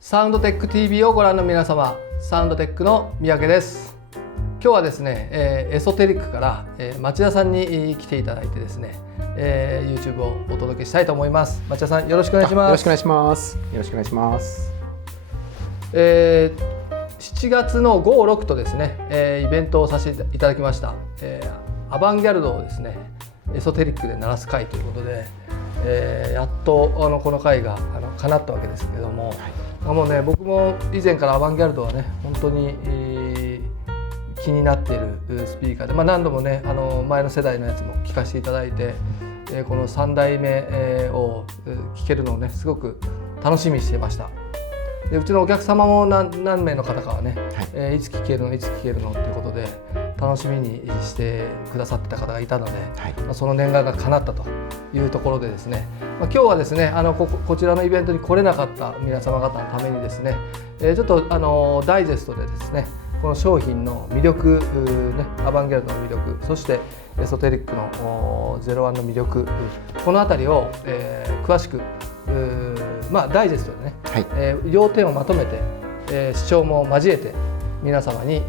サウンドテック TV をご覧の皆様、サウンドテックの三宅です。今日はですね、エソテリックから、町田さんに来ていただいてですね、YouTube をお届けしたいと思います。町田さん、よろしくお願いします。よろしくお願いします。よろしくお願いします。7月の5、6とですね、イベントをさせていただきました。アバンギャルドをですね、エソテリックで鳴らす会ということで、やっとこの会が叶ったわけですけれども、もうね、僕も以前からアバンギャルドはね、本当に、気になっているスピーカーで、何度もね、前の世代のやつも聞かせていただいて、この3代目を聞けるのをね、すごく楽しみにしていました。でうちのお客様も何名の方かはね、いつ聞けるのいつ聞けるのっていうことで楽しみにしてくださってた方がいたので、その念願が叶ったというところでですね、今日はですねこちらのイベントに来れなかった皆様方のためにですね、ちょっとダイジェストでですね、この商品の魅力、アバンギャルドの魅力、そしてエソテリックの01の魅力、このあたりを、詳しくダイジェストでね、要点をまとめて、視聴も交えて皆様に、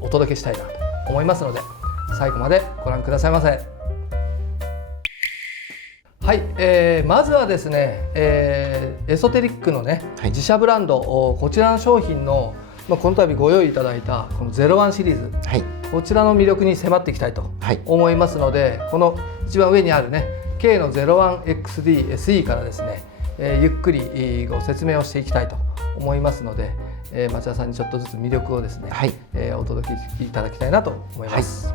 お届けしたいなと思いますので、最後までご覧くださいませ。はい、まずはですね、エソテリックのね、自社ブランド、こちらの商品の、この度ご用意いただいたこの01シリーズ、こちらの魅力に迫っていきたいと思いますので、この一番上にあるね K の 01XD SE からですね、ゆっくりご説明をしていきたいと思いますので、町田さんにちょっとずつ魅力をですね、お届けいただきたいなと思います。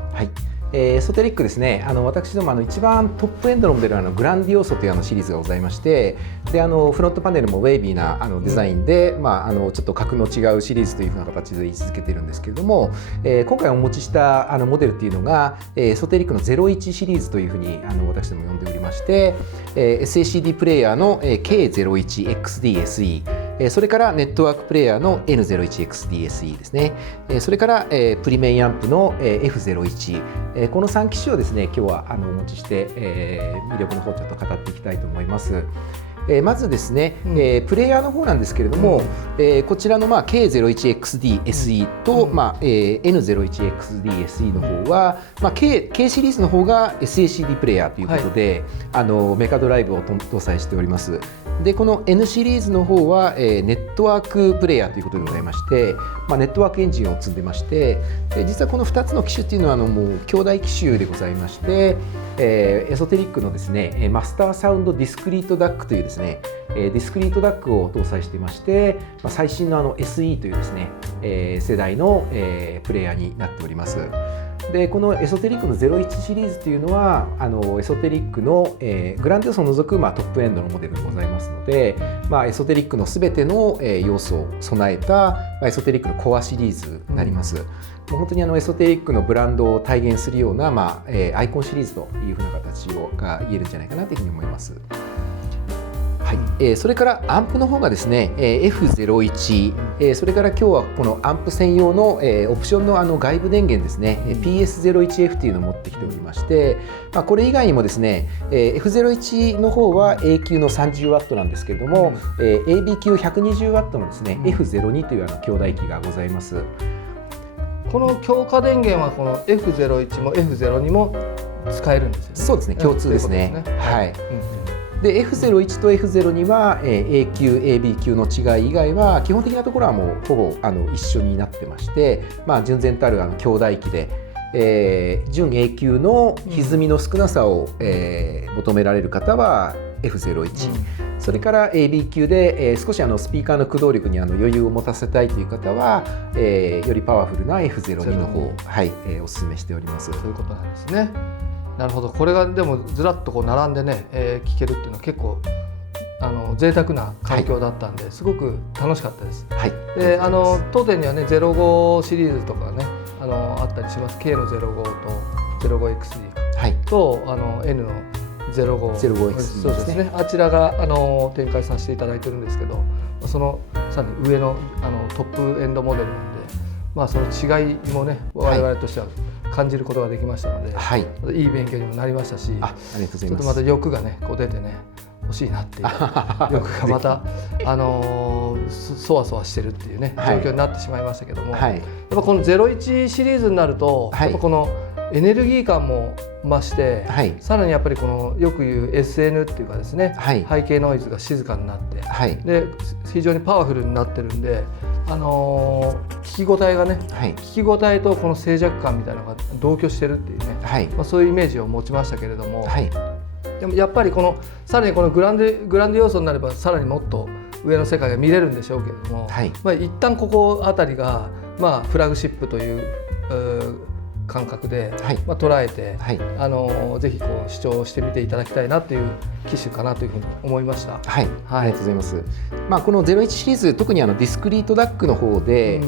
エソテリックですね、私ども一番トップエンドのモデルグランディオーソというシリーズがございまして、でフロントパネルもウェービーなデザインで、ちょっと格の違うシリーズというふうな形で位置づけているんですけれども、今回お持ちしたモデルっていうのがエソテリックの01シリーズというふうに私ども呼んでおりまして、SACD プレイヤーの K01XD-SE、それからネットワークプレイヤーの N01XD-SE ですね、それからプリメインアンプの F01、この3機種をですね、今日はお持ちして、魅力の方ちょっと語っていきたいと思います。まずですね、プレイヤーの方なんですけれども、こちらのK01XD-SE と、N01XD-SE の方は、K シリーズの方が SACD プレイヤーということで、メカドライブを搭載しております。でこの N シリーズの方は、ネットワークプレイヤーということでございまして、ネットワークエンジンを積んでまして、実はこの2つの機種っていうのはもう兄弟機種でございまして、エソテリックのですねマスターサウンドディスクリートダックというですねディスクリートダックを搭載していまして、最新のSE というですね世代のプレイヤーになっております。でこのエソテリックの01シリーズというのはエソテリックの、グランディオスを除く、トップエンドのモデルでございますので、エソテリックのすべての、要素を備えた、エソテリックのコアシリーズになります。本当にエソテリックのブランドを体現するような、アイコンシリーズというふうな形が言えるんじゃないかなというふうに思います。それからアンプの方がですね F01、それから今日はこのアンプ専用のオプションの外部電源ですね PS01F というのを持ってきておりまして、これ以外にもですね F01 の方は A 級の 30W なんですけれども、AB 級 120W のですね F02 という兄弟機がございます。この強化電源はこの F01 も F02 も使えるんですよね。そうですね、共通ですね。で F01 と F02 は、A 級 AB 級の違い以外は基本的なところはもうほぼ一緒になってまして、純然たる兄弟機で、準 A 級の歪みの少なさを、求められる方は F01、それから AB 級で、少しスピーカーの駆動力に余裕を持たせたいという方は、よりパワフルな F02 の方を、お勧めしております。ということなんですね。なるほど。これがでもずらっとこう並んでね、聴けるっていうのは結構贅沢な環境だったんで、すごく楽しかったです。で当店にはね05シリーズとかねあったりします。 K の05と 05XD とN の05X そうですね。あちらが展開させていただいてるんですけど、そのさらに上のトップエンドモデルなんで、その違いもね我々としては感じることができましたので、いい勉強にもなりましたし、ありがとうございます。ちょっとまた欲がねこう出てね欲しいなっていう欲がまたそわそわしてるっていうね状況になってしまいましたけども、やっぱこの01シリーズになると、やっぱこのエネルギー感も増して、さらにやっぱりこのよく言う SN っていうかですね、背景ノイズが静かになって、で非常にパワフルになってるんで、聞き応えがね、聞き応えとこの静寂感みたいなのが同居してるっていうね、そういうイメージを持ちましたけれども、でもやっぱりさらにこのグランデ要素になればさらにもっと上の世界が見れるんでしょうけれども、一旦ここあたりがフラグシップという感覚で、捉えて、ぜひこう視聴してみていただきたいなという機種かなというふうに思いました。ありがとうございます。この01シリーズ、特にディスクリート DAC の方で、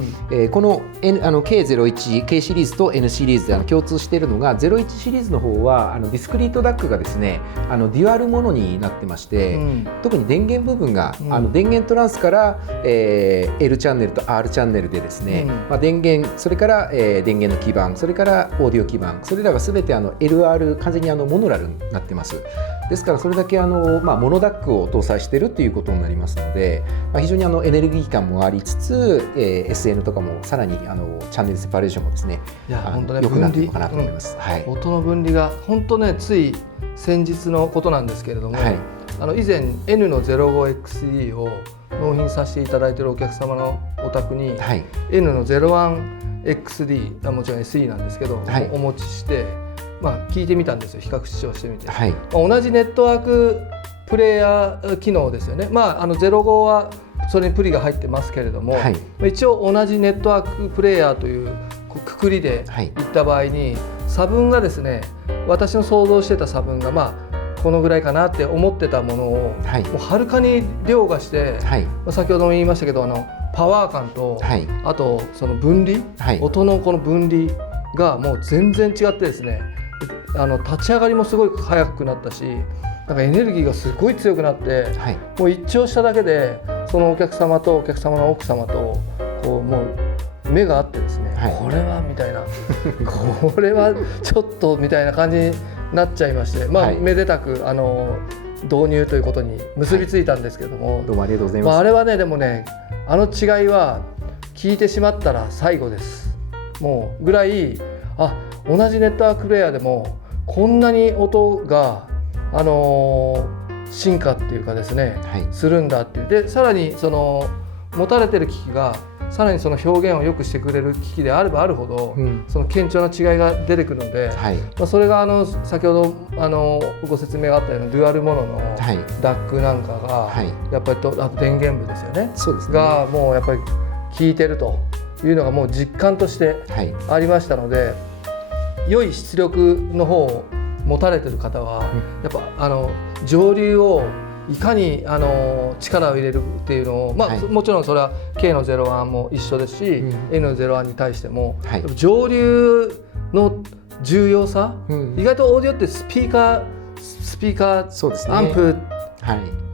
この、K01、K シリーズと N シリーズで共通しているのが、01シリーズの方はディスクリート DAC がですねデュアルものになってまして、特に電源部分が、電源トランスから、L チャンネルと R チャンネルでですね、電源、それから、電源の基板、それからオーディオ基板、それらがすべてLR、完全にモノラルになってます。ですからそれだけモノ DAC を搭載しているということになりますので、非常にエネルギー感もありつつ、SN とかもさらにチャンネルセパレーションもですね、良くなっているのかなと思います。音の分離が本当ね、つい先日のことなんですけれども、以前 N の 05XD を納品させていただいているお客様のお宅に、N の 01XD、もちろん SE なんですけど、お持ちして、聞いてみたんですよ。比較視聴してみて、同じネットワークプレイヤー機能ですよね。05はそれにプリが入ってますけれども、一応同じネットワークプレイヤーというくくりでいった場合に、差分がですね、私の想像してた差分がこのぐらいかなって思ってたものを、もうはるかに凌駕して、先ほども言いましたけどパワー感と、あとその分離、音のこの分離がもう全然違ってですね、立ち上がりもすごい速くなったし、なんかエネルギーがすごい強くなって、もう一聴しただけでそのお客様とお客様の奥様とこうもう目が合ってですね、これはみたいなこれはちょっとみたいな感じになっちゃいまして、めでたく導入ということに結びついたんですけれども、どうもありがとうございます。あれはね、でもね、違いは聞いてしまったら最後です。もうぐらい、同じネットワークプレイヤーでもこんなに音が進化っていうかですね、するんだっていう。でさらにその持たれてる機器がさらにその表現を良くしてくれる機器であればあるほど、その顕著な違いが出てくるので、それが先ほどご説明があったようなデュアルモノの DAC なんかが、やっぱりあと電源部ですよね、がもうやっぱり効いてるというのがもう実感としてありましたので、良い出力の方を持たれてる方は、やっぱ上流をいかに力を入れるっていうのを、もちろんそれは K の01も一緒ですし、N の01に対しても、上流の重要さ、意外とオーディオってスピーカー、アンプっ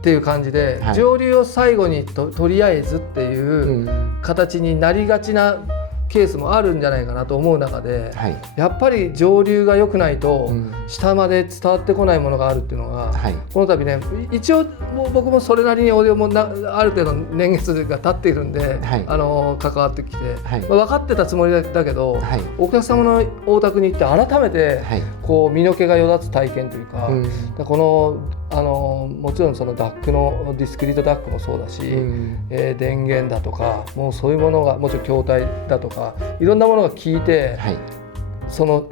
ていう感じで、上流を最後にとりあえずっていう形になりがちなケースもあるんじゃないかなと思う中で、やっぱり上流が良くないと下まで伝わってこないものがあるっていうのが、この度ね、一応僕もそれなりにオーディオもある程度年月が経っているんで、関わってきて、分かってたつもりだけど、お客様のお宅に行って改めてこう身の毛がよだつ体験というか、このもちろんその DAC のディスクリート DAC もそうだし、電源だとかもうそういうものがもちろん筐体だとかいろんなものが効いて、その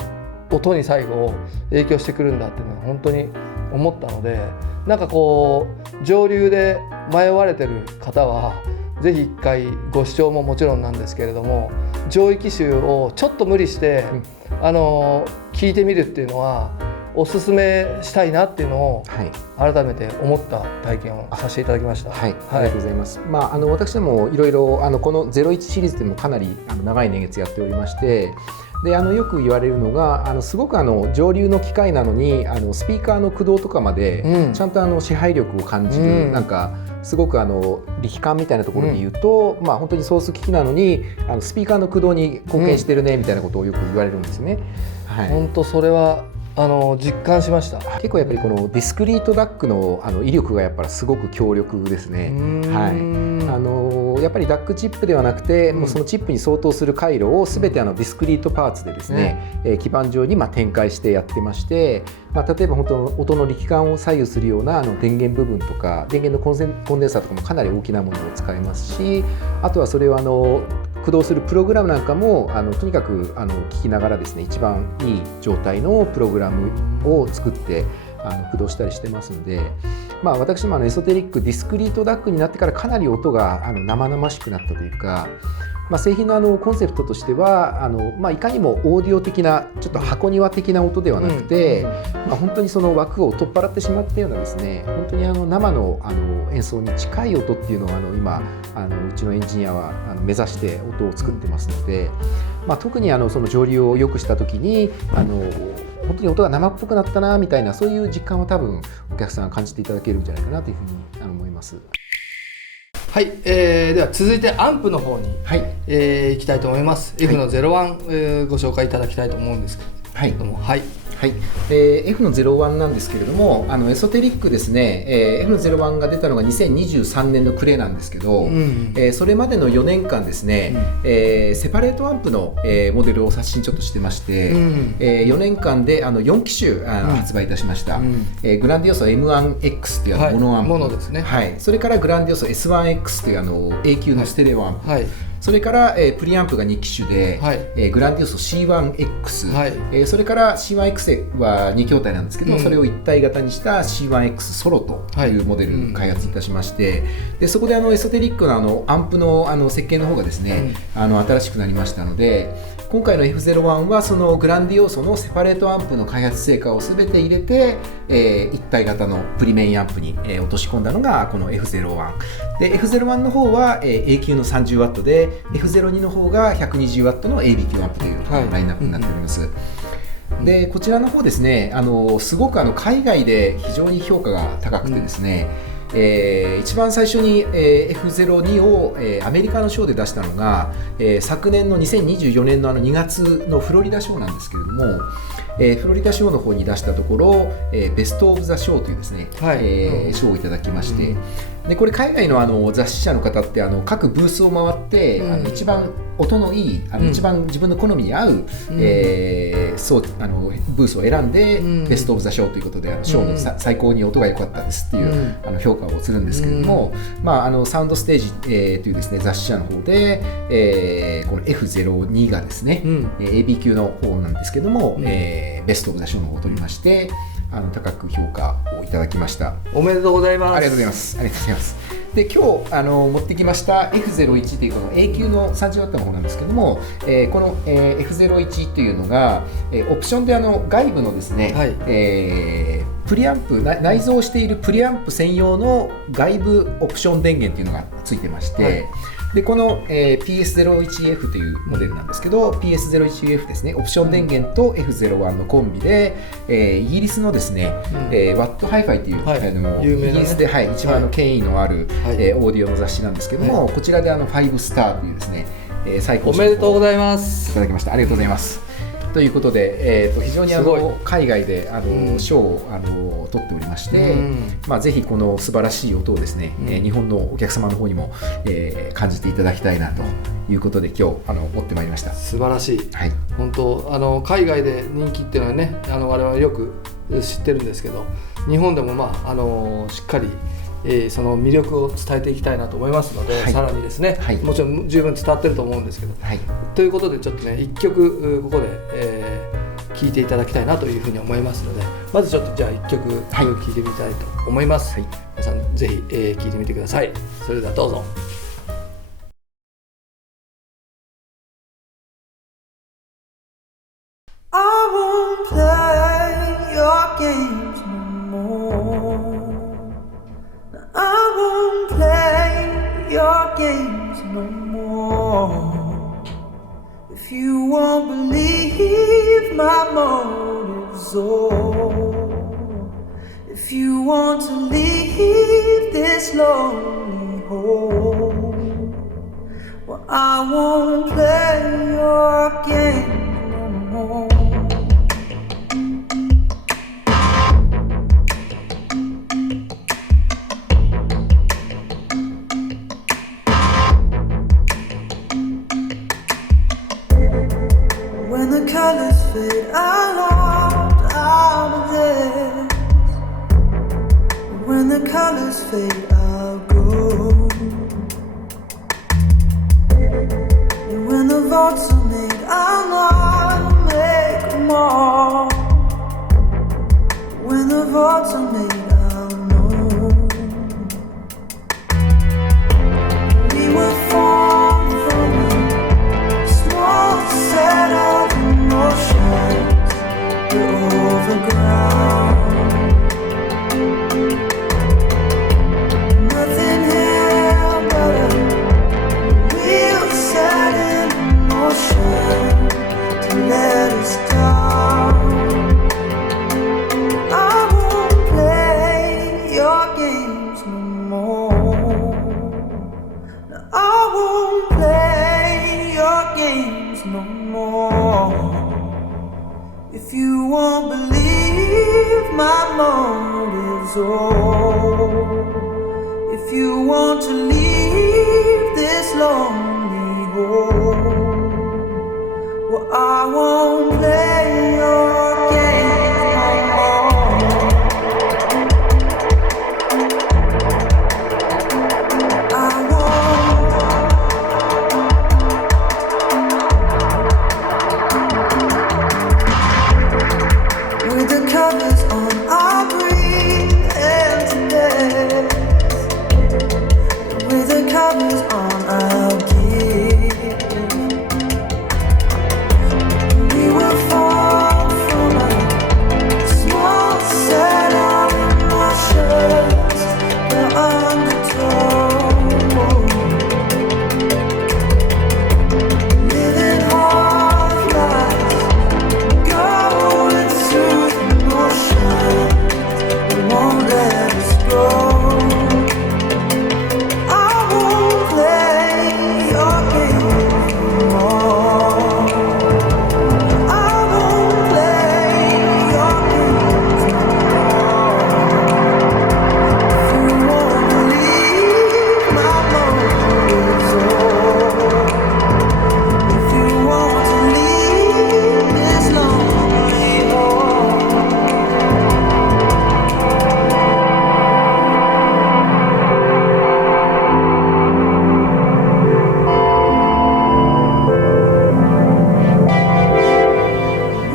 音に最後影響してくるんだっていうのは本当に思ったので、なんかこう上流で迷われてる方はぜひ一回ご視聴ももちろんなんですけれども、上位機種をちょっと無理して、聞いてみるっていうのはおすすめしたいなっていうのを改めて思った体験をさせていただきました。ありがとうございます。私どもいろいろこの01シリーズというのもかなり長い年月やっておりまして、でよく言われるのがすごく上流の機械なのにスピーカーの駆動とかまでちゃんと支配力を感じる、なんかすごく力感みたいなところで言うと、本当にソース機器なのにスピーカーの駆動に貢献してるねみたいなことをよく言われるんですね。本当それは実感しました。結構やっぱりこのディスクリート DAC の威力がやっぱりすごく強力ですね。やっぱり DAC チップではなくて、もうそのチップに相当する回路を全てディスクリートパーツでですね、基板上に展開してやってまして、例えば本当音の力感を左右するような電源部分とか電源のコンデンサーとかもかなり大きなものを使えますし、あとはそれを駆動するプログラムなんかもとにかく聞きながらですね、一番いい状態のプログラムを作って駆動したりしてますので、私もエソテリックディスクリート DAC になってからかなり音が生々しくなったというか、製品のコンセプトとしてはいかにもオーディオ的なちょっと箱庭的な音ではなくて、本当にその枠を取っ払ってしまったようなですね、本当に生の演奏に近い音っていうのを今うちのエンジニアは目指して音を作ってますので、特にその上流を良くした時に本当に音が生っぽくなったなみたいな、そういう実感は多分お客さん感じていただけるんじゃないかなというふうに思います。はい、では続いてアンプの方に、いきたいと思います。F の01、ご紹介いただきたいと思うんですけれども、F の01なんですけれども、エソテリックですね、F の01が出たのが2023年の暮れなんですけど、それまでの4年間ですね、セパレートアンプの、モデルを刷新ちょっとしてまして、4年間で4機種発売いたしました。グランディオソ M1X というモノアンプ、モノですね。それからグランディオソ S1X というA級のステレオアンプ、それから、プリアンプが2機種で、グランディオソ C1X、それから C1X は2筐体なんですけど、それを一体型にした C1X ソロというモデルを開発いたしまして、でそこでエソテリックのアンプの設計の方がですね、新しくなりましたので、今回の F01 はそのグランディオーソのセパレートアンプの開発成果を全て入れて、一体型のプリメインアンプに、落とし込んだのがこの F01 で、 F01 の方は、A 級の 30W で F02 の方が 120W の AB 級アンプというラインナップになっております。でこちらの方ですね、すごく海外で非常に評価が高くてですね、一番最初に、F02 を、アメリカのショーで出したのが、昨年の2024年の2月のフロリダショーなんですけれども、フロリダショーの方に出したところ、ベスト・オブ・ザ・ショーというですね、賞をいただきまして、でこれ海外の雑誌社の方って各ブースを回って、一番音のいい一番自分の好みに合う、ブースを選んで、ベスト・オブ・ザ・ショーということでショーの最高に音が良かったですっていう、評価をするんですけれども、サウンドステージ、というですね、雑誌社の方で、この F02 がですね、AB 級の方なんですけども、ベスト・オブ・ザ・ショーの方を取りまして、高く評価をいただきました。おめでとうございます。ありがとうございます。ありがとうございます。で今日持ってきました F01 というこの A 級の 30W の方なんですけども、この、F01 というのが、オプションで外部のですね、プリアンプ内蔵しているプリアンプ専用の外部オプション電源というのがついてまして、でこの、PS01F というモデルなんですけど、 PS01F ですね、オプション電源と F01 のコンビで、イギリスのですね、ワットハイファイという、イギリスで、一番権威のある、オーディオの雑誌なんですけども、こちらで5スターというですね、最高賞をおめでとうございます。いただきました。ありがとうございます。ということで、非常に海外で賞を取っておりまして、ぜひこの素晴らしい音をですね、日本のお客様の方にも、感じていただきたいなということで、今日持ってまいりました。素晴らしい、本当海外で人気っていうのはね、我々よく知ってるんですけど、日本でも、しっかり、その魅力を伝えていきたいなと思いますので、はい、さらにですね、はい、もちろん十分伝わってると思うんですけど、はい、ということでちょっとね1曲ここで、聴いていただきたいなというふうに思いますので、まずちょっとじゃあ1曲聴いてみたいと思います、はい、皆さんぜひ聴いてみてください。それではどうぞ。I won't play your games no more. I won't play your games no more. If you won't believe my motives, or if you want to leave this lonely home, well, I won't play your games no more. When the colors fade out of this, when the colors fade, I'll go. And when the votes are made, I'll not make them all. When the votes are made, I'll know. We were formed from a small set of emotions. We're overground. Nothing here but a wheel set in motion to let us down. I won't play your games no more. No, I won't play your games no more. If you won't believe my motives, or if you want to leave this lonely home, well, I won't play your games no more. I won't. With the covers on, I'll breathe into bed. With the covers on, I'll give. We will fall from a small set of emotions. We're undertow, living hard lives, going through the motions. We won't let us go. I won't play your games no more. I won't play your games no more. If you won't believe my motives, or if you want to leave this lonely home.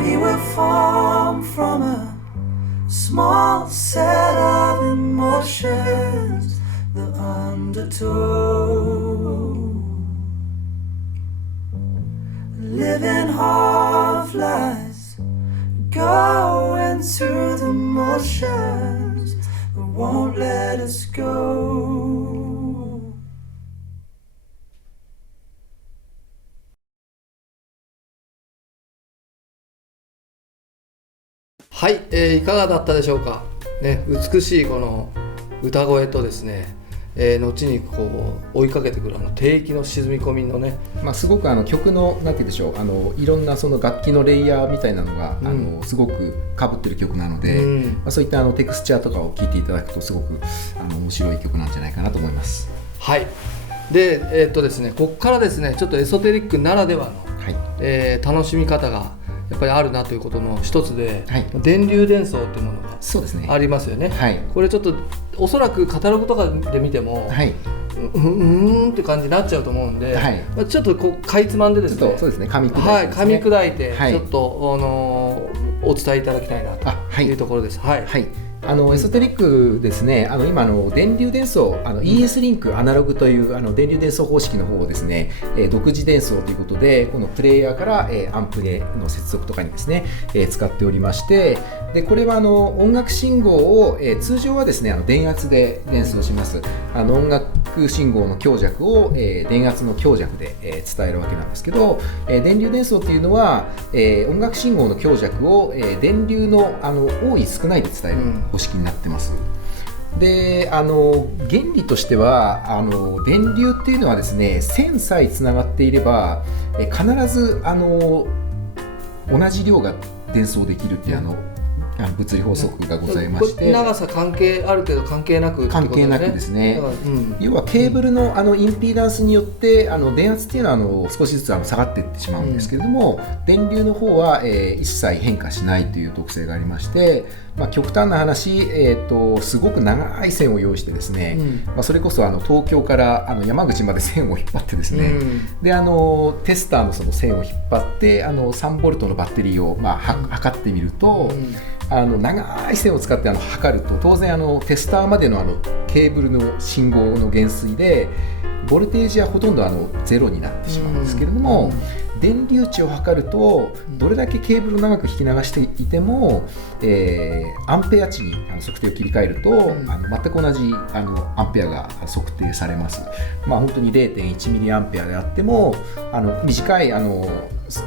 We were formed from a small set of emotions, the undertow, living half lives, going through the motions that won't let us go. はい、いかがだったでしょうか、ね、美しいこの歌声とですね、後にこう追いかけてくる低域の沈み込みのね、すごく曲のなんて言うんでしょう、いろんなその楽器のレイヤーみたいなのが、すごく被ってる曲なので、そういったテクスチャーとかを聴いていただくとすごく面白い曲なんじゃないかなと思います。はい。で、ですね、ここからですねちょっとエソテリックならではの、楽しみ方が、やっぱりあるなということの一つで、はい、電流伝送というものがそうですね、ありますよね。はい、これちょっとおそらくカタログとかで見ても、はい、って感じになっちゃうと思うんで、はい、まあ、ちょっとこうかいつまんでですね、そうですね、噛み砕いてですね、はい、噛み砕いて、はい、ちょっとお伝えいただきたいなというところです。はい、はい、エソテリックですね、今電流伝送ES リンクアナログという電流伝送方式の方をですね、独自伝送ということで、このプレイヤーからアンプへの接続とかにですね、使っておりまして、でこれは音楽信号を、通常はですね電圧で伝送します。音楽信号の強弱を、電圧の強弱で、伝えるわけなんですけど、電流伝送っていうのは、音楽信号の強弱を、電流の多い少ないで伝える方式になってます。で原理としては電流っていうのはですね、線さえつながっていれば、必ず同じ量が伝送できるっていう物理法則がございまして、長さ関係あるけど関係なくってことですね。関係なくですね、要はケーブルのインピーダンスによって電圧っていうのは少しずつ下がっていってしまうんですけれども、電流の方は、一切変化しないという特性がありまして、極端な話、すごく長い線を用意してですね、それこそ東京から山口まで線を引っ張ってですね、でテスターのその線を引っ張って3ボルトのバッテリーを、測ってみると、長い線を使って測ると、当然テスターまでのケーブルの信号の減衰でボルテージはほとんどゼロになってしまうんですけれども、電流値を測るとどれだけケーブルを長く引き流していても、アンペア値に測定を切り替えると、全く同じアンペアが測定されます。本当に 0.1 ミリアンペアであっても短いなんて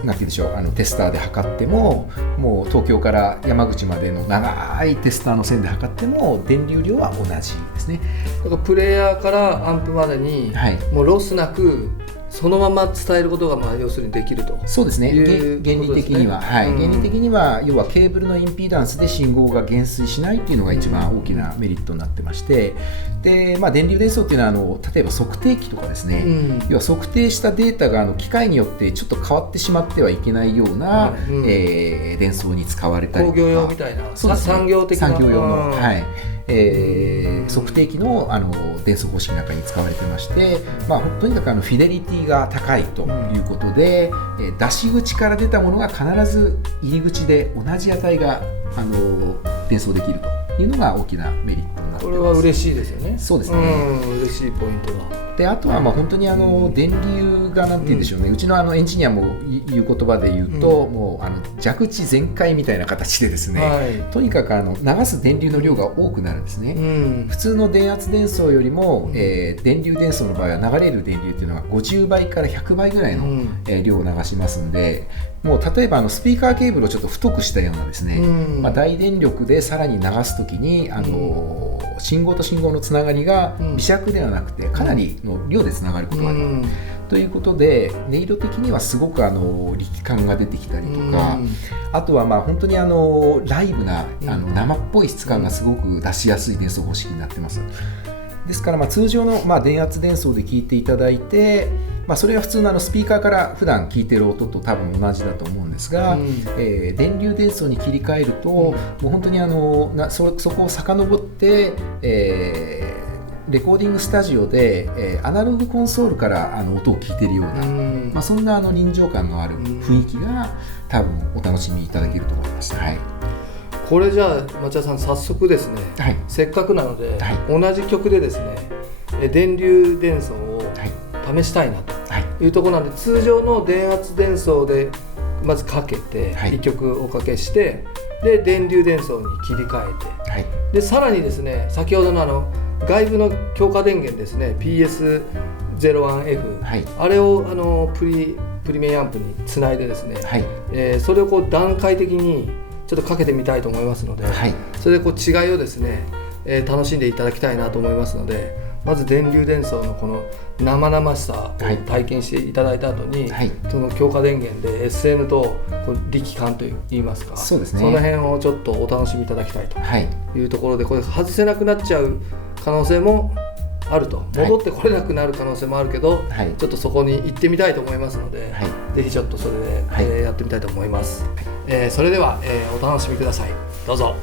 言うんでしょう、テスターで測っても、もう東京から山口までの長いテスターの線で測っても電流量は同じですね。だからプレイヤーからアンプまでに、もうロスなくそのまま伝えることが要するにできると。そうですね、原理的には、原理的には要はケーブルのインピーダンスで信号が減衰しないっていうのが一番大きなメリットになってまして、で、電流伝送っていうのは例えば測定器とかですね、要は測定したデータが機械によってちょっと変わってしまってはいけないような、伝送に使われたりとか、工業用みたいな、産業的な産業用の、測定器の伝送方式の中に使われてまして、とにかくフィデリティが高いということで、出し口から出たものが必ず入り口で同じ値が伝送できるというのが大きなメリットになっています。これは嬉しいですよね。そうですね、嬉しいポイントだ。であとは本当に電流がなんて言うんでしょうね、うちのエンジニアも言う言葉で言うと、もう蛇口全開みたいな形でですね、とにかく流す電流の量が多くなるんですね。普通の電圧伝送よりも、電流伝送の場合は流れる電流っていうのは50倍から100倍ぐらいの、量を流しますんで、もう例えばスピーカーケーブルをちょっと太くしたようなですね、大電力でさらに流すときに信号と信号のつながりが微弱ではなくてかなりの量でつながることがある、ということで音色的にはすごく力感が出てきたりとか、あとは本当にライブな生っぽい質感がすごく出しやすい伝送方式になってます。ですから通常の電圧伝送で聞いていただいて、それが普通のスピーカーから普段聞いてる音と多分同じだと思うんですが、電流伝送に切り替えると、もう本当にそこを遡って、レコーディングスタジオで、アナログコンソールから音を聞いているような、そんな臨場感のある雰囲気が多分お楽しみいただけると思います。これじゃあ町田さん、早速ですね、せっかくなので、同じ曲でですね電流伝送を試したいなというところなんで、通常の電圧伝送でまずかけて、1曲おかけして、で電流伝送に切り替えて、でさらにですね、先ほどの外部の強化電源ですね、 PS01F、あれをプリメイアンプにつないでですね、それを段階的にちょっとかけてみたいと思いますので、それで違いをですね、楽しんでいただきたいなと思いますので、まず電流伝送のこの生々しさを体験していただいた後に、その強化電源で SN と力感といいますか、その辺をちょっとお楽しみいただきたいというところで、これ外せなくなっちゃう可能性もあると、戻ってこれなくなる可能性もあるけど、ちょっとそこに行ってみたいと思いますので、ぜひちょっとそれで、はいやってみたいと思います。それでは、お楽しみください。どうぞ。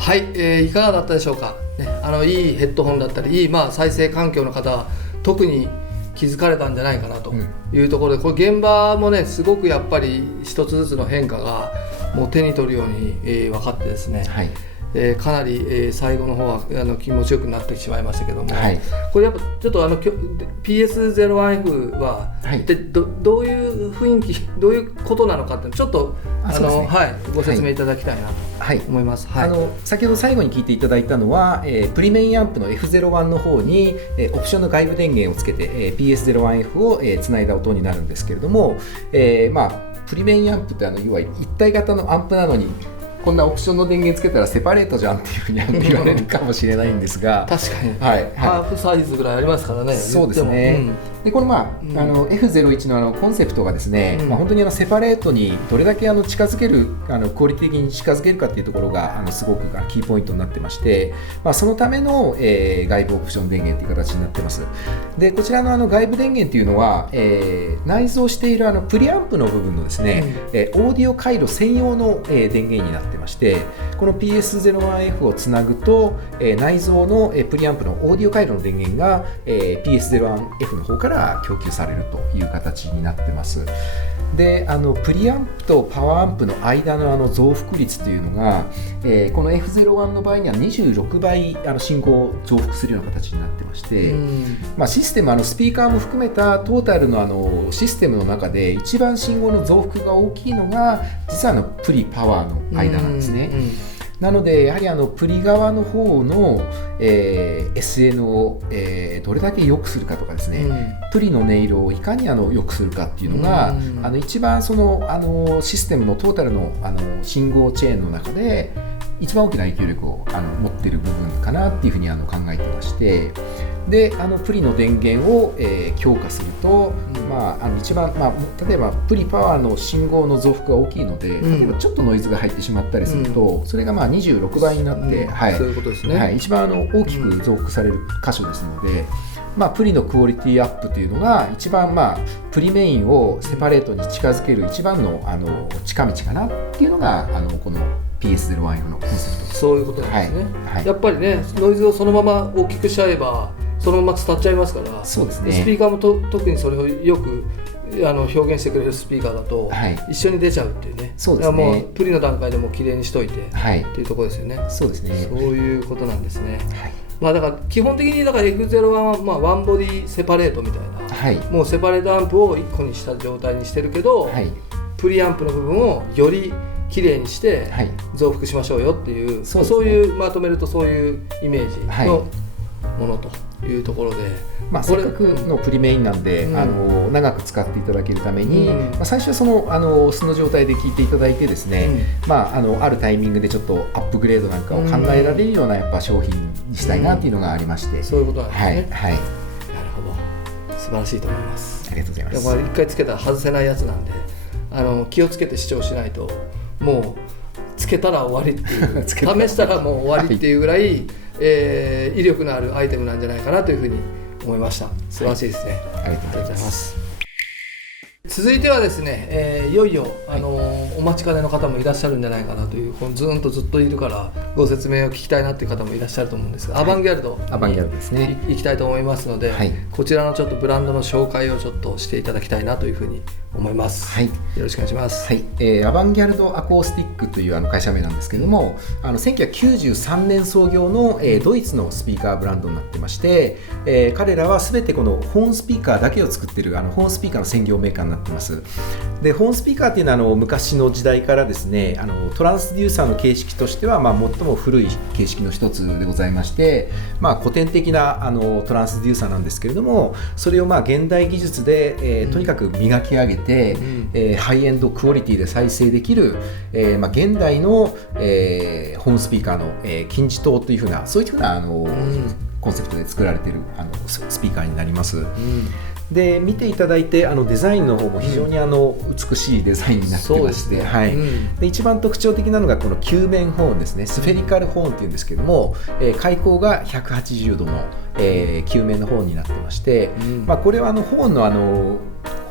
はい、いかがだったでしょうか、ね、いいヘッドホンだったりいい、再生環境の方は特に気づかれたんじゃないかなというところで、これ現場もねすごくやっぱり一つずつの変化がもう手に取るように、分かってですね、はい、かなり、最後の方は気持ちよくなってしまいましたけども、はい、これやっぱちょっとPS01F は、はい、でどういう雰囲気どういうことなのかってちょっとご説明いただきたいなと思います。はい、先ほど最後に聞いていただいたのは、プリメインアンプの F01 の方に、オプションの外部電源をつけて、PS01F を、つないだ音になるんですけれども、プリメインアンプって要は一体型のアンプなのにこんなオプションの電源つけたらセパレートじゃんっていうふうに言われるかもしれないんですが確かに、はい、ハーフサイズぐらいありますからね。そうですね、でこのF01 のコンセプトがですね、本当にセパレートにどれだけ近づけるクオリティ的に近づけるかっていうところがすごくキーポイントになってまして、そのための、外部オプション電源という形になってます。でこちらの外部電源というのは、内蔵しているプリアンプの部分のですね、オーディオ回路専用の、電源になってまして、この PS01F をつなぐと、内蔵の、プリアンプのオーディオ回路の電源が、PS01F の方から供給されるという形になってます。でプリアンプとパワーアンプの間の増幅率というのが、この F01 の場合には26倍信号を増幅するような形になってまして、システムスピーカーも含めたトータルのシステムの中で一番信号の増幅が大きいのが実はプリパワーの間なんですね。なのでやはりプリ側の方の、SN を、どれだけ良くするかとかですね、プリの音色をいかに良くするかっていうのが、一番そのシステムのトータルの信号チェーンの中で一番大きな影響力を持っている部分かなっていうふうに考えてまして、でプリの電源を、強化すると、一番、例えばプリパワーの信号の増幅が大きいので、例えばちょっとノイズが入ってしまったりすると、それが26倍になって、そういうことですね、一番大きく増幅される箇所ですので、プリのクオリティアップというのが一番、プリメインをセパレートに近づける一番の、近道かなっていうのがこの PS01F のコンセプト。そういうことなんですね、やっぱりねノイズをそのまま大きくしちゃえばそのまま伝っちゃいますから。そうですね、スピーカーも特にそれをよく表現してくれるスピーカーだと一緒に出ちゃうっていうね。そうですね、もうプリの段階でも綺麗にしといてっていうところですよね。そうですね、そういうことなんですね。だから基本的にF01 はワンボディセパレートみたいな、もうセパレートアンプを1個にした状態にしてるけど、プリアンプの部分をより綺麗にして増幅しましょうよっていう、そういうまとめるとそういうイメージのものというところで、せっかくのプリメインなんで、長く使っていただけるために、最初はその素の状態で聞いていただいてですね、あるタイミングでちょっとアップグレードなんかを考えられるようなやっぱ商品にしたいなっていうのがありまして、そういうことなんですね。なるほど、素晴らしいと思います。ありがとうございます。一回つけたら外せないやつなんで、気をつけて試聴しないともうつけたら終わりっていう試したらもう終わりっていうぐらい、威力のあるアイテムなんじゃないかなというふうに思いました。素晴らしいですね。ありがとうございます。続いてはですね、いよいよお待ちかねの方もいらっしゃるんじゃないかなという、ずっといるからご説明を聞きたいなという方もいらっしゃると思うんですが、アバンギャルドですね、行きたいと思いますので、こちらのちょっとブランドの紹介をちょっとしていただきたいなというふうに思います。よろしくお願いします。アバンギャルドアコースティックという会社名なんですけれども、1993年創業の、ドイツのスピーカーブランドになってまして、彼らは全てこのホーンスピーカーだけを作っているホーンスピーカーの専業メーカーになってます。でホーンスピーカーっていうのは昔の時代からですね、トランスデューサーの形式としては、最も古い形式の一つでございまして、古典的なトランスデューサーなんですけれども、それを現代技術で、とにかく磨き上げて、ハイエンドクオリティで再生できる、現代の、ホーンスピーカーの、金字塔というふうなそういうふうなコンセプトで作られているスピーカーになります。で見ていただいてデザインの方も非常に美しいデザインになってまして、で一番特徴的なのがこの球面ホーンですね。スフェリカルホーンっていうんですけども、開口が180度の、球面のホーンになってまして、これはホーンの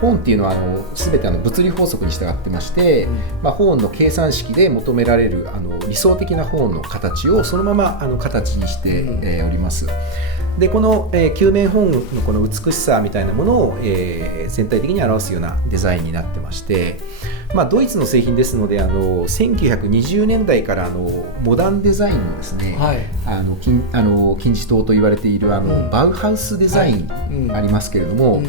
ホーンっていうのは全て物理法則に従ってまして、ホーンの計算式で求められる理想的なホーンの形をそのまま形にして、おります。でこの、球面ホーンのこの美しさみたいなものを、全体的に表すようなデザインになってまして、ドイツの製品ですので1920年代からモダンデザインのですね、金字塔と言われているバウハウスデザインありますけれども、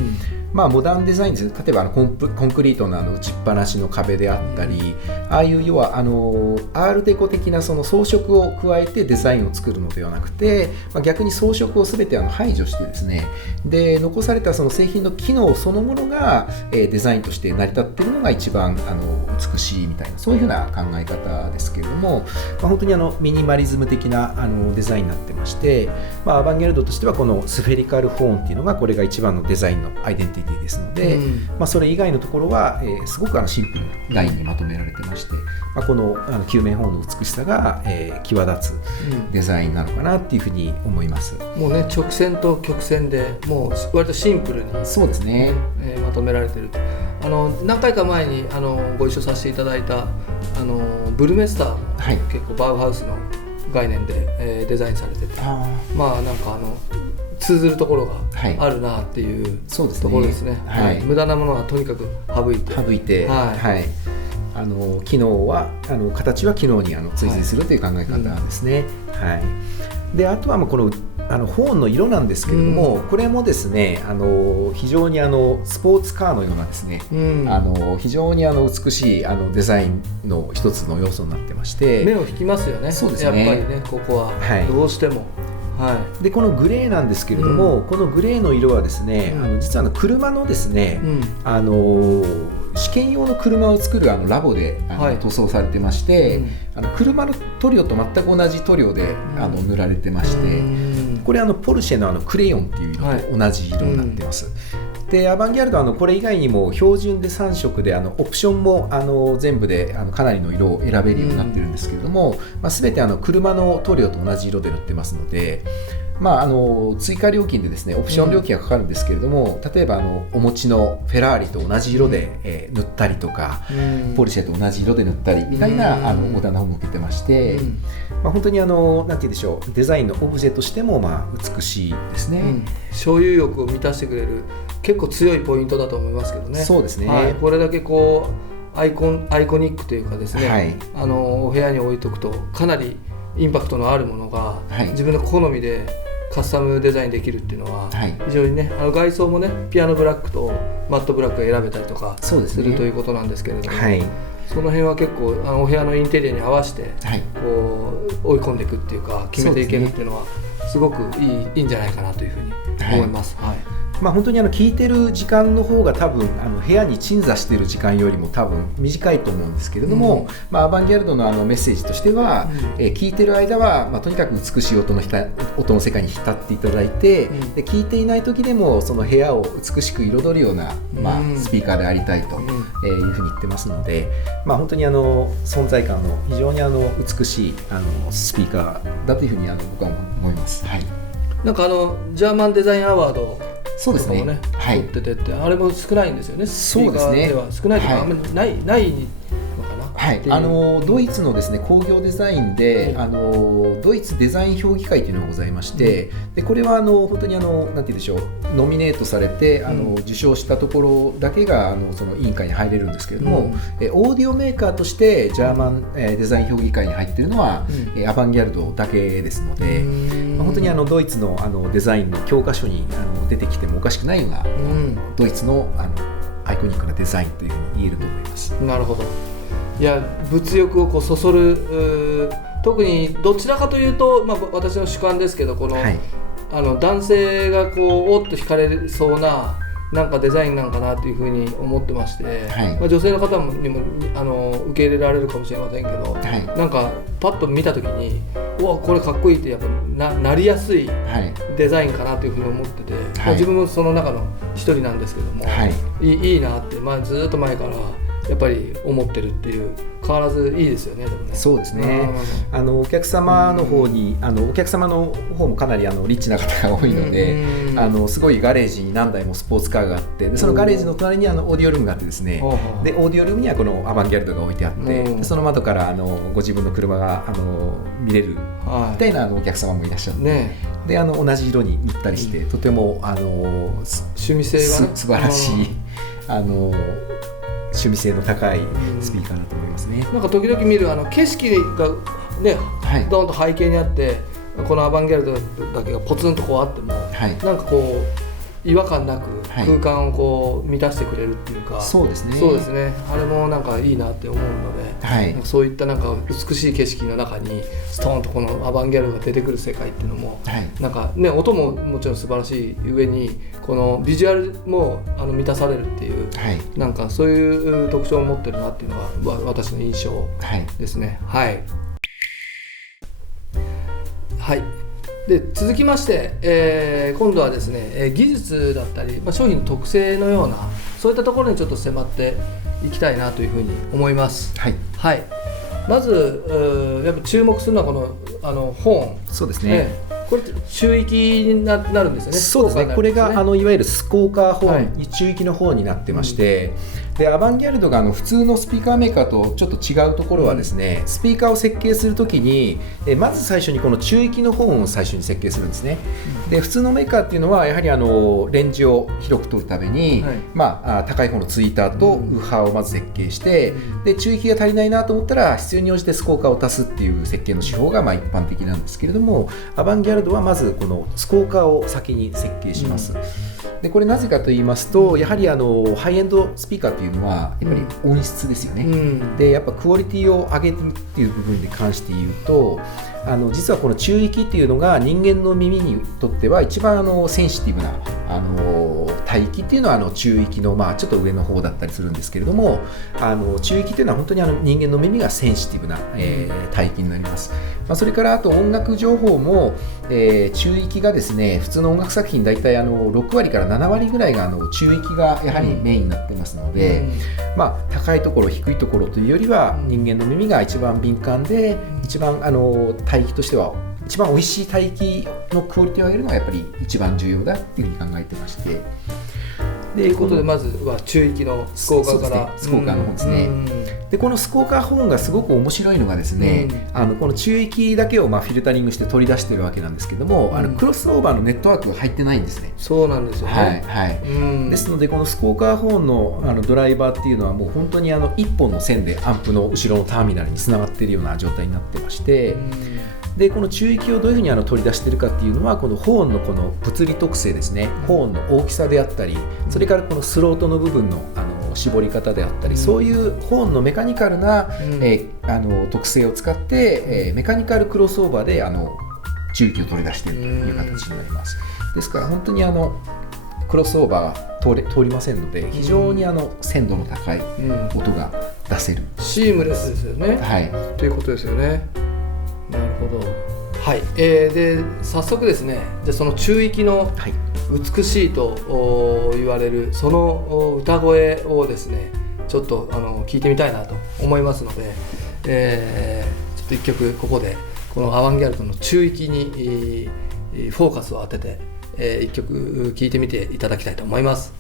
モダンデザインです。例えばコンクリートの打ちっぱなしの壁であったり、ああいう要はアールデコ的なその装飾を加えてデザインを作るのではなくて、逆に装飾を全て排除してですね、で残されたその製品の機能そのものがデザインとして成り立っているのが一番美しいみたいな、そういうふうな考え方ですけれども、本当にミニマリズム的なデザインになってまして、アバンギャルドとしてはこのスフェリカルホーンっていうのがこれが一番のデザインのアイデンティティですので、それ以外のところは、すごくシンプルなラインにまとめられてまして、この球面ホーンの美しさが、際立つデザインなのかなっていうふうに思います。もうね、直線と曲線でもう割とシンプルに、そうですね、まとめられていると。何回か前にご一緒させていただいたブルメスターも、結構バウハウスの概念で、デザインされてて、なんか通ずるところがあるなっていうところですね。無駄なものはとにかく省いて、機能は形は機能に追随するという考え方ですね。であとはこのホーンの色なんですけれども、これもですね非常にスポーツカーのようなですね、非常に美しいデザインの一つの要素になってまして、目を引きますよね。そうですね、やっぱりね、ここはどうしても。でこのグレーなんですけれども、このグレーの色はですね、実は車のですね、試験用の車を作るラボで塗装されてまして、車の塗料と全く同じ塗料で塗られてまして、これポルシェのクレヨンっていう色と同じ色になってます。でアバンギャルドはこれ以外にも標準で3色でオプションも全部でかなりの色を選べるようになってるんですけれども、全て車の塗料と同じ色で塗ってますので、追加料金でですねオプション料金がかかるんですけれども、例えばお持ちのフェラーリと同じ色で、塗ったりとか、ポルシェと同じ色で塗ったりみたいなモダンな方も受けてまして、本当になんて言うんでしょう、デザインのオブジェとしても美しいですね。所有欲を満たしてくれる結構強いポイントだと思いますけどね。そうですね、これだけアイコニックというかですね、お部屋に置いとくとかなりインパクトのあるものが、自分の好みでカスタムデザインできるっていうのは、非常にね、外装もねピアノブラックとマットブラックが選べたりとかするということなんですけれども、その辺は結構お部屋のインテリアに合わせて、追い込んでいくっていうか決めていけるっていうのはすごくいいんじゃないかなというふうに思います。本当に聞いてる時間の方が多分部屋に鎮座している時間よりも多分短いと思うんですけれども、アバンギャルドのメッセージとしては、聞いてる間は、とにかく美しい音の世界に浸っていただいて、で聞いていない時でもその部屋を美しく彩るような、スピーカーでありたいというふうに言ってますので、本当に存在感の非常に美しいスピーカーだというふうに僕は思います。なんかジャーマンデザインアワードそうですね、取っててって、あれも少ないんですよね。そうですね、少ないというか、あんまりないのかな。ドイツのですね工業デザインで、ドイツデザイン評議会というのがございまして、でこれは本当になんて言うんでしょう、ノミネートされて受賞したところだけがその委員会に入れるんですけれども、オーディオメーカーとしてジャーマンデザイン評議会に入っているのは、アバンギャルドだけですので、本当にドイツのデザインの教科書に出てきてもおかしくないような、ドイツのアイコニックなデザインというふうに言えると思います。なるほど。いや、物欲をそそる、特にどちらかというと、私の主観ですけど、この、男性がおっと惹かれそうななんかデザインなんかなというふうに思ってまして、女性の方にも受け入れられるかもしれませんけど、なんかパッと見た時にうわこれかっこいいってやっぱ なりやすいデザインかなというふうに思ってて、自分もその中の一人なんですけども、いいなって、ずっと前からやっぱり思ってるっていう変わらずいいですよね。でもねそうですね、お客様の方にお客様の方もかなりリッチな方が多いので、すごいガレージに何台もスポーツカーがあって、でそのガレージの隣にオーディオルームがあってですね、でオーディオルームにはこのアバンギャルドが置いてあって、でその窓からご自分の車が見れるみたいなお客様もいらっしゃって、ね、で同じ色に塗ったりして、とても趣味性が、ね、素晴らしい趣味性の高いスピーカーだと思いますね。なんか時々見る景色がね、ドーンと背景にあって、このアバンギャルドだけがポツンとこうあっても、なんかこう違和感なく空間をこう満たしてくれるっていうか、そうですね。そうですね。あれもなんかいいなって思うので、なんかそういったなんか美しい景色の中にストーンとこのアバンギャルドが出てくる世界っていうのも、なんかね、音ももちろん素晴らしい上にこのビジュアルも満たされるっていう、なんかそういう特徴を持ってるなっていうのが私の印象ですね。はいはい。で続きまして、今度はですね、技術だったり、商品の特性のようなそういったところにちょっと迫っていきたいなというふうに思います。はい、はい、まずやっぱ注目するのはこのホーン。そうですね、これ中域になるんですよね。そうですね、これがいわゆるスコーカーホーン、中域の方になってまして、でアバンギャルドが普通のスピーカーメーカーとちょっと違うところはですね、スピーカーを設計するときにまず最初にこの中域のホーンを最初に設計するんですね。で普通のメーカーっていうのはやはりレンジを広く取るために、高い方のツイーターとウーハーをまず設計して、で中域が足りないなと思ったら必要に応じてスコーカーを足すっていう設計の手法が一般的なんですけれども、アバンギャルドはまずこのスコーカーを先に設計します。でこれなぜかと言いますと、やはりハイエンドスピーカーというのはやっぱり音質ですよね。でやっぱクオリティを上げるっていう部分に関して言うと、実はこの中域っていうのが人間の耳にとっては一番センシティブな帯域っていうのは中域のちょっと上の方だったりするんですけれども、中域っていうのは本当に人間の耳がセンシティブな、帯域になります。それからあと音楽情報も、中域がですね、普通の音楽作品だいたい6割から7割ぐらいが中域がやはりメインになってますので、高いところ低いところというよりは人間の耳が一番敏感で、一番帯域としては一番美味しい帯域のクオリティを上げるのがやっぱり一番重要だっていうふうに考えてまして、ということでまずは中域のスコーカーから、スコーカーの方ですね。でこのスコーカーホーンがすごく面白いのがですね、この中域だけをフィルタリングして取り出してるわけなんですけども、クロスオーバーのネットワークが入ってないんですね。そうなんですよね。ですのでこのスコーカーホーンのドライバーっていうのはもう本当に一本の線でアンプの後ろのターミナルにつながっているような状態になってまして、でこの中域をどういうふうに取り出しているかっていうのは、このホーンのこの物理特性ですね、ホーンの大きさであったり、それからこのスロートの部分の絞り方であったり、そういうホーンのメカニカルな、特性を使って、メカニカルクロスオーバーで中域を取り出しているという形になります。ですから本当にクロスオーバー通りませんので、非常に鮮度の高い音が出せる、シームレスですよね。ということですよね。なるほど。はい、で早速ですね、じゃあその中域の美しいと言われるその歌声をですね、ちょっと聞いてみたいなと思いますので、ちょっと一曲ここでこのアバンギャルドの中域にフォーカスを当てて、一曲聴いてみていただきたいと思います。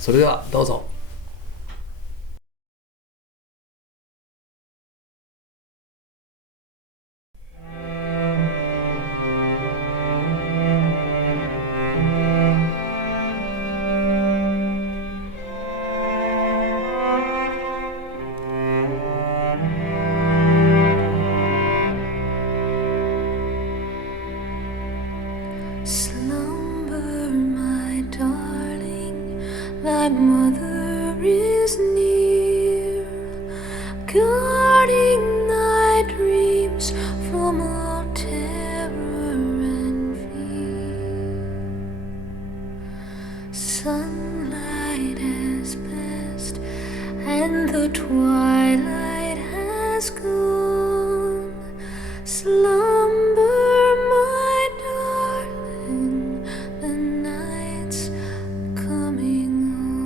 それではどうぞ。Slumber, my darling, thy mother is near, guarding thy dreams from all terror and fear. Sunlight has passed and the twilight has gone. Slumber, my darling, the night's coming on.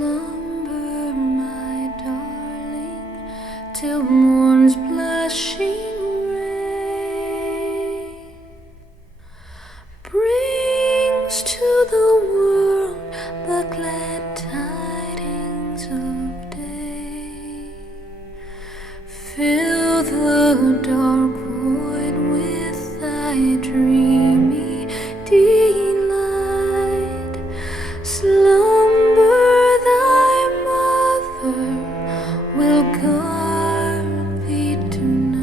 slumber, my darling, till morn's blushing ray brings to the world the glad tidings of day. Fill the dark void with thy dreamy delight. Slumber, thy mother will guard thee tonight.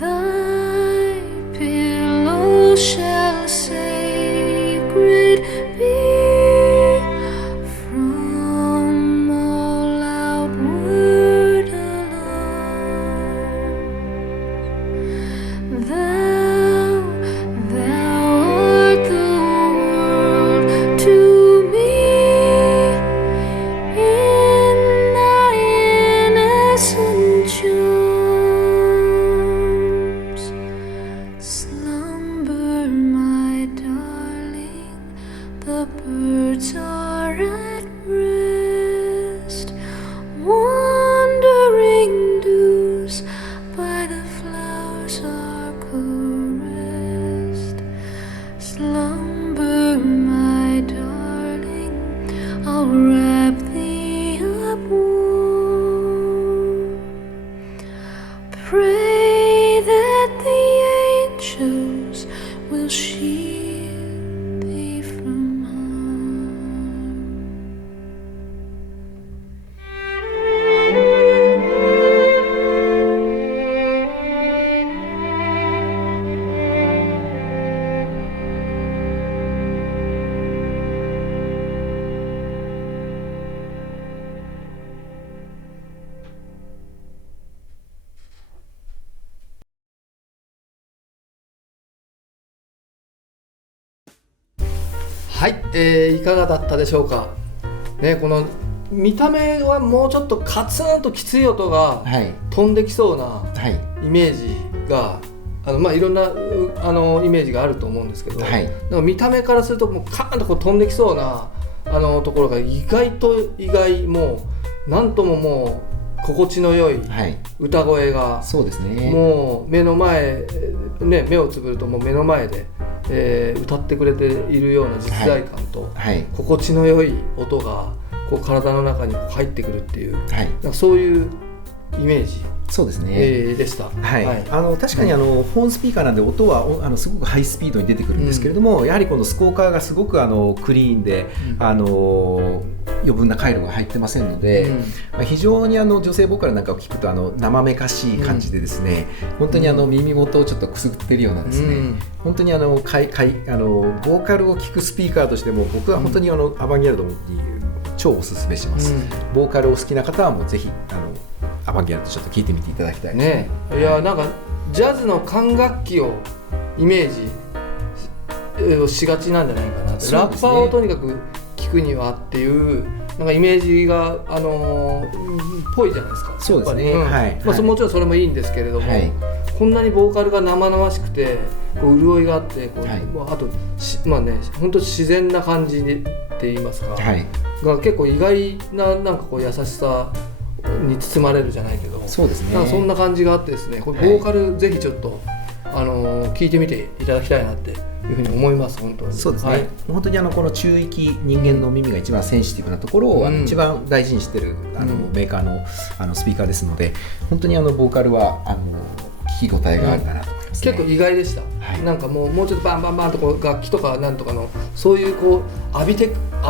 Thy pillow shall sacred be from all outward alarm. Thou art the world to me in thy innocent charms. Slumber, my darling, the birds are at rest. Wandering dews by the flowers are caressed. Slumber, my darling, I'll wrap thee up warm. Pray that the angels will shield thee from harm.はい、いかがだったでしょうか。ね、この見た目はもうちょっとカツンときつい音がはい飛んできそうなはいイメージがいろんなイメージがあると思うんですけど、はいなんか見た目からするともうカーンとこう飛んできそうなところが意外もうなんとももう心地の良いはい歌声が、そうですね。もう目の前、ね、目をつぶるともう目の前で、歌ってくれているような実在感と、はい心地の良い音がこう体の中に入ってくるっていう、はいなんかそういうイメージ、そうですね。でした。はい確かにホーンスピーカーなんで音はすごくハイスピードに出てくるんですけれども、やはりこのスコーカーがすごくクリーンで、余分な回路が入ってませんので、非常に女性ボーカルなんかを聞くと生めかしい感じでですね、本当に耳元をちょっとくすぐってるようなですね、本当にボーカルを聞くスピーカーとしても僕は本当にアバンギャルドに超おすすめします。ボーカルを好きな方はもうぜひアバンギャルドちょっと聞いてみていただきたいですね。いやなんかジャズの管楽器をイメージをしがちなんじゃないかなって、ラッパーをとにかく聞くにはっていうなんかイメージがぽいじゃないですか。そうですね。もちろんそれもいいんですけれども、こんなにボーカルが生々しくてこう潤いがあってあと本当自然な感じでって言いますか、が結構意外ななんかこう優しさに包まれるじゃないけど、そうですね。なんかそんな感じがあってですね、これボーカルぜひちょっと聞いてみていただきたいなっていうふうに思います。本当にそうですね、本当にこの中域、人間の耳が一番センシティブなところを一番大事にしているメーカーのスピーカーですので、本当にボーカルは聞き応えがあるかなと思いますね。結構意外でした、なんかもうちょっとバンバンバンとこう楽器とかなんとかのそういうこう浴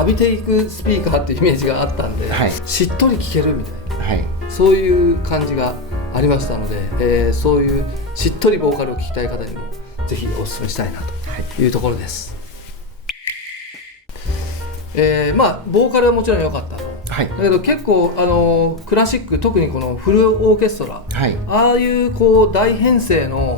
びていくスピーカーっていうイメージがあったんで、しっとり聴けるみたいな、そういう感じがありましたので、そういうしっとりボーカルを聴きたい方にもぜひお勧めしたいなというところです。ボーカルはもちろん良かったと、だけど結構クラシック、特にこのフルオーケストラ、ああいうこう大編成の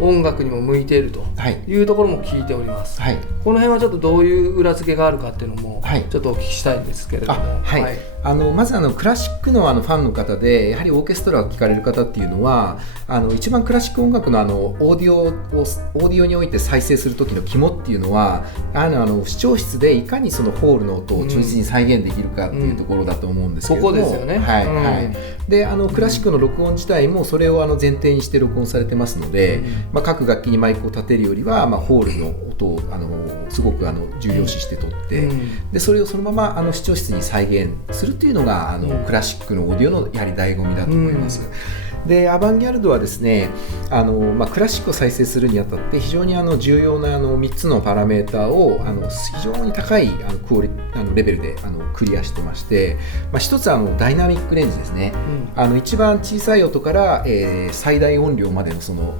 音楽にも向いているというところも聞いております、はい、この辺はちょっとどういう裏付けがあるかっていうのもちょっとお聞きしたいんですけれども、はいはい、まずクラシックのファンの方でやはりオーケストラを聴かれる方っていうのは一番クラシック音楽のオーディオにおいて再生する時の肝っていうのは視聴室でいかにそのホールの音を忠実に再現できるかっていうところだと思うんですけれども、ここですよね、はいはい、でクラシックの録音自体もそれを前提にして録音されてますので、各楽器にマイクを立てるよりは、ホールの音をすごく重要視して撮って、でそれをそのまま視聴室に再現するというのがクラシックのオーディオのやはり醍醐味だと思います。でアバンギャルドはですねクラシックを再生するにあたって非常に重要な3つのパラメーターを非常に高いレベルでクリアしてまして、一つはダイナミックレンジですね、一番小さい音から、最大音量までのその、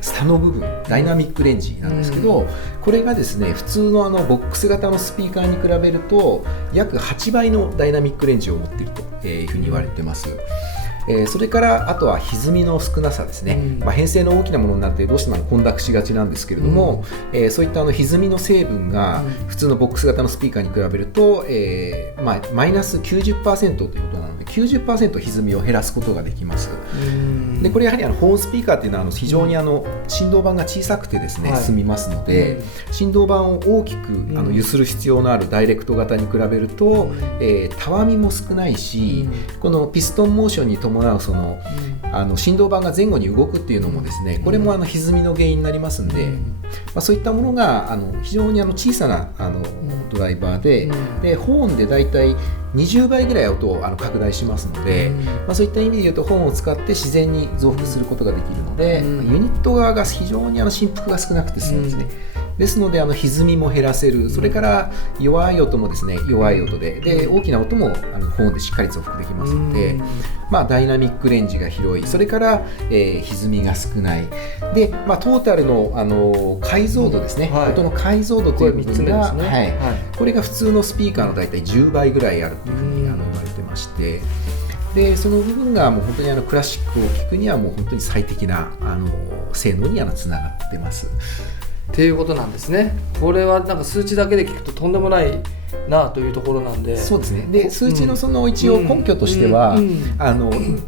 差の部分ダイナミックレンジなんですけど、これがですね普通のボックス型のスピーカーに比べると約8倍のダイナミックレンジを持っているというふうに言われてます。それからあとは歪みの少なさですね、編成の大きなものになってどうしても混濁しがちなんですけれども、そういった歪みの成分が普通のボックス型のスピーカーに比べると、マイナス 90% ということなので 90% 歪みを減らすことができます。でこれやはり保音スピーカーっていうのは非常に振動板が小さくてですね、済みますので、振動板を大きく揺する必要のあるダイレクト型に比べると、たわみも少ないし、このピストンモーションに伴うその振動板が前後に動くっていうのもですね、これも歪みの原因になりますんで、そういったものが非常に小さなドライバーで、ホーンでだいたい20倍ぐらい音を拡大しますので、そういった意味で言うとホーンを使って自然に増幅することができるので、ユニット側が非常に振幅が少なくて済むんですね。ですので歪みも減らせる、それから弱い音もですね弱い音で大きな音もホーンでしっかり増幅できますので、ダイナミックレンジが広い、それから、歪みが少ないで、トータルの解像度ですね、音の解像度という部分が、これが普通のスピーカーのだいたい10倍ぐらいあるというふうに言われてまして、でその部分がもう本当にクラシックを聴くにはもう本当に最適な性能につながってます。っていうことなんですね。これはなんか数値だけで聞くととんでもないなというところなんで、そうですね。で数値のその一応根拠としては、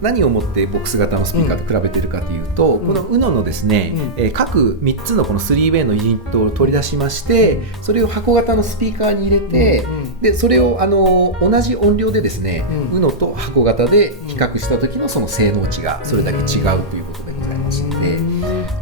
何をもってボックス型のスピーカーと比べているかというと、この UNO のですね、各3つのこの 3way のユニットを取り出しまして、それを箱型のスピーカーに入れて、でそれを同じ音量でですね、UNO と箱型で比較した時のその性能値がそれだけ違うということでございますので、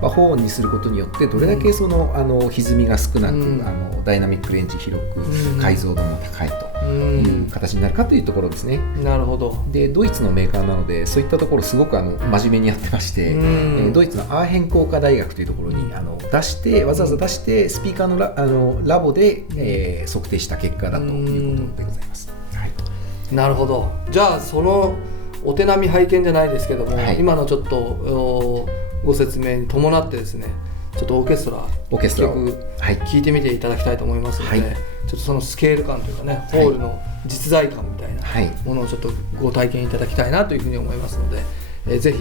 ホーンにすることによってどれだけその歪みが少なく、ダイナミックレンジ広く、解像度も高いという形になるかというところですね。なるほど。でドイツのメーカーなのでそういったところすごく真面目にやってまして、ドイツのアーヘン工科大学というところにわざわざ出してスピーカーのラボで、測定した結果だということでございます。なるほど。じゃあそのお手並み拝見じゃないですけども、今のちょっとご説明に伴ってですね、ちょっとオーケストラ曲聴いてみていただきたいと思いますので、ちょっとそのスケール感というかね、ホールの実在感みたいなものをちょっとご体験いただきたいなというふうに思いますので、ぜひ、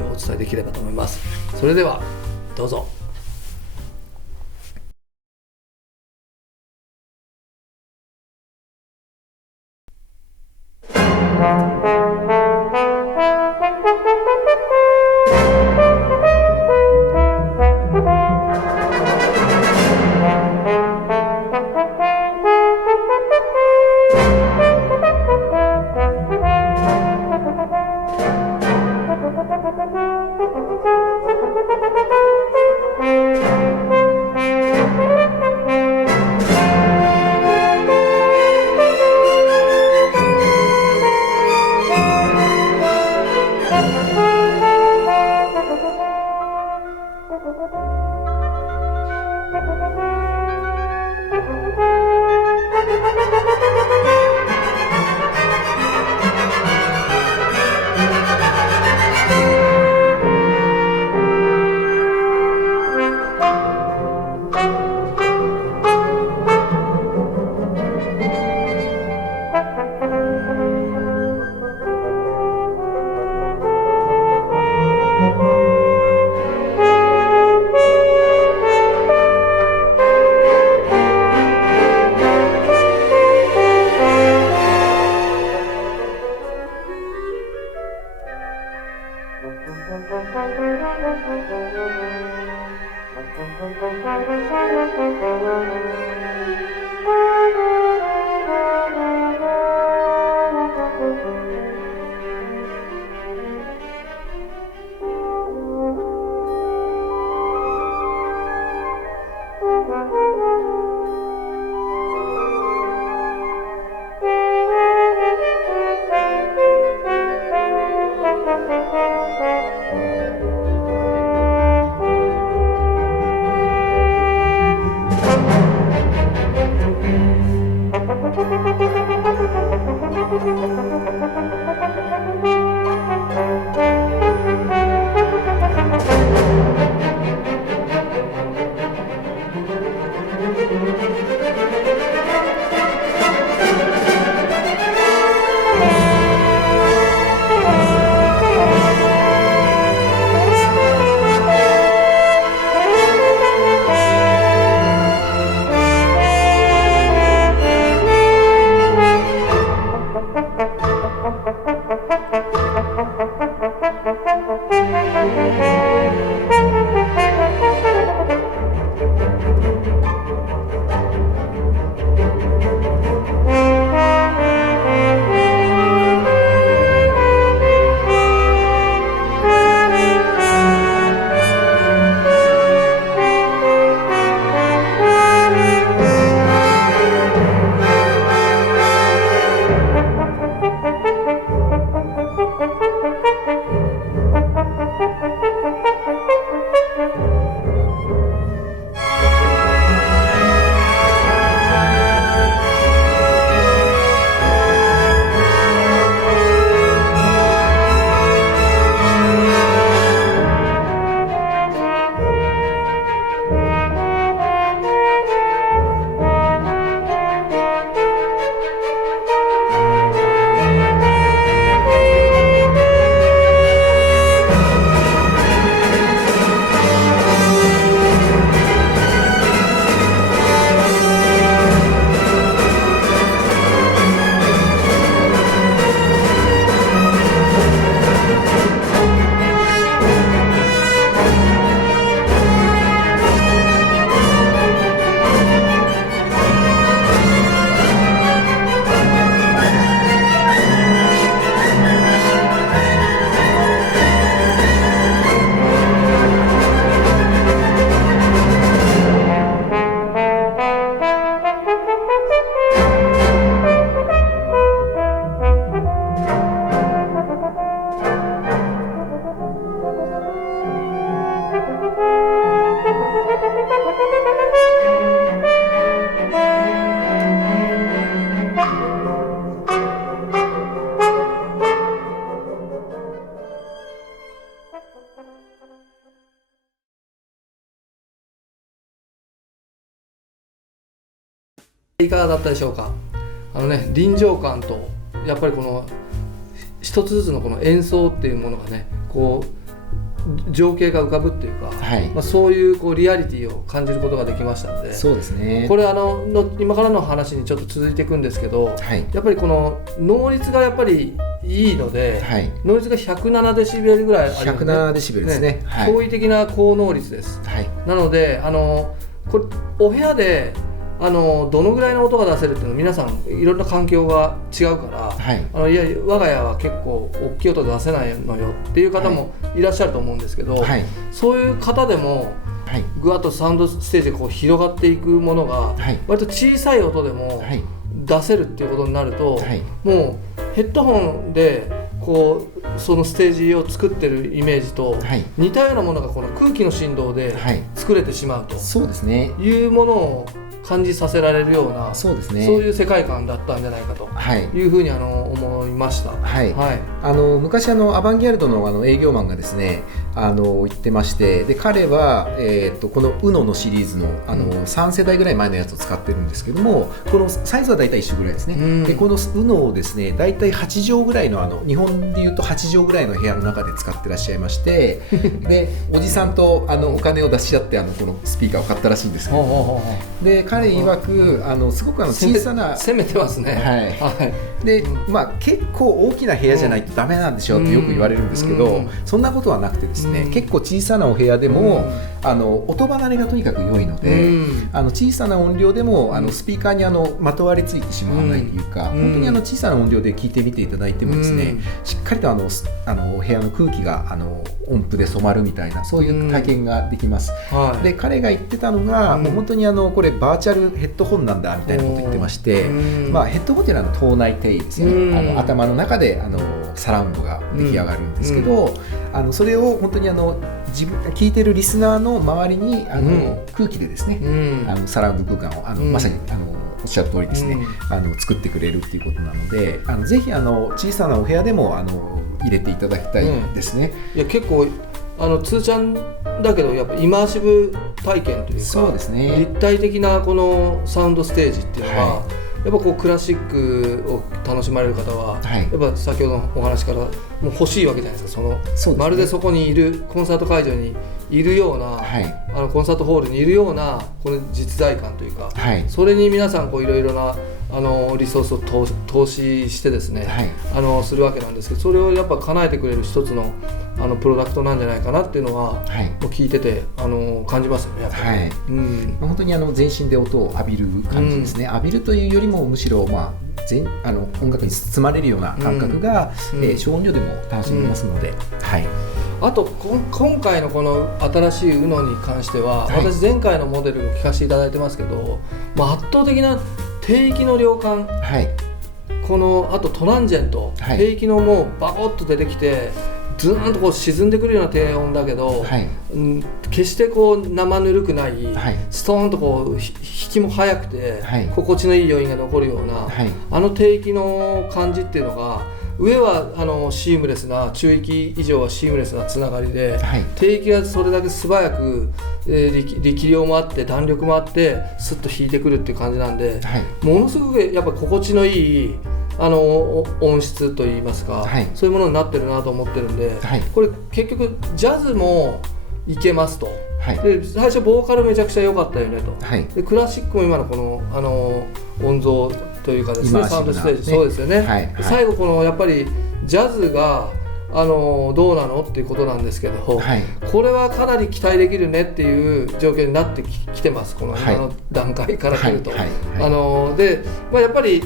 お伝えできればと思います。それではどうぞ。いかがだったでしょうか。臨場感とやっぱりこの一つずつのこの演奏っていうものがね、こう情景が浮かぶっていうか、はい、そういうこうリアリティを感じることができましたので、そうですね。これ今からの話にちょっと続いていくんですけど、はい、やっぱりこの能率がやっぱりいいので、はい、能率が107デシベルぐらいあるので、107デシベルですね。はい、驚異的な高能率です。はい、なのでこれお部屋でどのぐらいの音が出せるっていうの皆さんいろんな環境が違うから、はい、いや我が家は結構大きい音出せないのよっていう方もいらっしゃると思うんですけど、はい、そういう方でも、はい、ぐわっとサウンドステージでこう広がっていくものが、はい、割と小さい音でも出せるっていうことになると、はい、もうヘッドホンでこうそのステージを作ってるイメージと似たようなものがこの空気の振動で作れてしまうというものを感じさせられるような、そういう世界観だったんじゃないかというふうに思いました。はいはい、昔アバンギャルドの営業マンがですね言ってまして、で彼は、この UNO のシリーズの、3世代ぐらい前のやつを使ってるんですけども、このサイズはだいたい一緒ぐらいですね。でこの UNO をですねだいたい8畳ぐらいの日本でいうと8畳ぐらいの部屋の中で使ってらっしゃいましてでおじさんとお金を出し合ってこのスピーカーを買ったらしいんですけどで彼曰くすごく小さな攻めてますね。はいはい、で結構大きな部屋じゃないとダメなんでしょうってよく言われるんですけど、そんなことはなくてですね、結構小さなお部屋でも音離れがとにかく良いので、小さな音量でもスピーカーにまとわりついてしまわないというか、本当に小さな音量で聞いてみていただいてもですね、しっかりと部屋の空気が音符で染まるみたいな、そういう体験ができます。で彼が言ってたのが、もう本当にこれバーチャルヘッドホンなんだみたいなことを言ってまして、ヘッドホンっていうのは頭内定ですね、頭の中でサラウンドが出来上がるんですけど、それを本当に自分聞いてるリスナーの周りに空気でですね、サラウンド空間をまさにっしゃる通りですね、作ってくれるっていうことなので、ぜひ小さなお部屋でも入れていただきたいですね。いや結構ツーちゃんだけどやっぱイマーシブ体験というか、そうですね、立体的なこのサウンドステージっていうのは、やっぱこうクラシックを楽しまれる方は、やっぱ先ほどのお話からもう欲しいわけじゃないですか。そうですね、まるでそこにいるコンサート会場にいるような、コンサートホールにいるようなこの実在感というか、それに皆さんこういろいろなリソースを投資してですね、するわけなんですけど、それをやっぱ叶えてくれる一つのプロダクトなんじゃないかなっていうのは、もう聞いてて感じますよね、やっぱり。本当に全身で音を浴びる感じですね。浴びるというよりもむしろ、音楽に包まれるような感覚が、小音量でも楽しめますので、あと今回のこの新しい UNO に関しては、私前回のモデルも聞かせていただいてますけど、圧倒的な低域の量感、このあとトランジェント、低域のもうバコッと出てきてずーんとこう沈んでくるような低音だけど、決してこう生ぬるくない、ストーンとこう弾きも速くて、心地のいい余韻が残るような、低域の感じっていうのが、上はシームレスな、中域以上はシームレスなつながりで、低域がそれだけ素早く、力量もあって弾力もあってスッと弾いてくるっていう感じなんで、ものすごくやっぱ心地のいい音質といいますか、そういうものになってるなと思ってるんで、これ結局ジャズもいけますと、で最初ボーカルめちゃくちゃ良かったよねと、でクラシックも今のこの音像というかですね、サウンドステージ、そうですよね、最後このやっぱりジャズがどうなのっていうことなんですけど、これはかなり期待できるねっていう状況になってきてます、この今の段階から来ると。で、やっぱり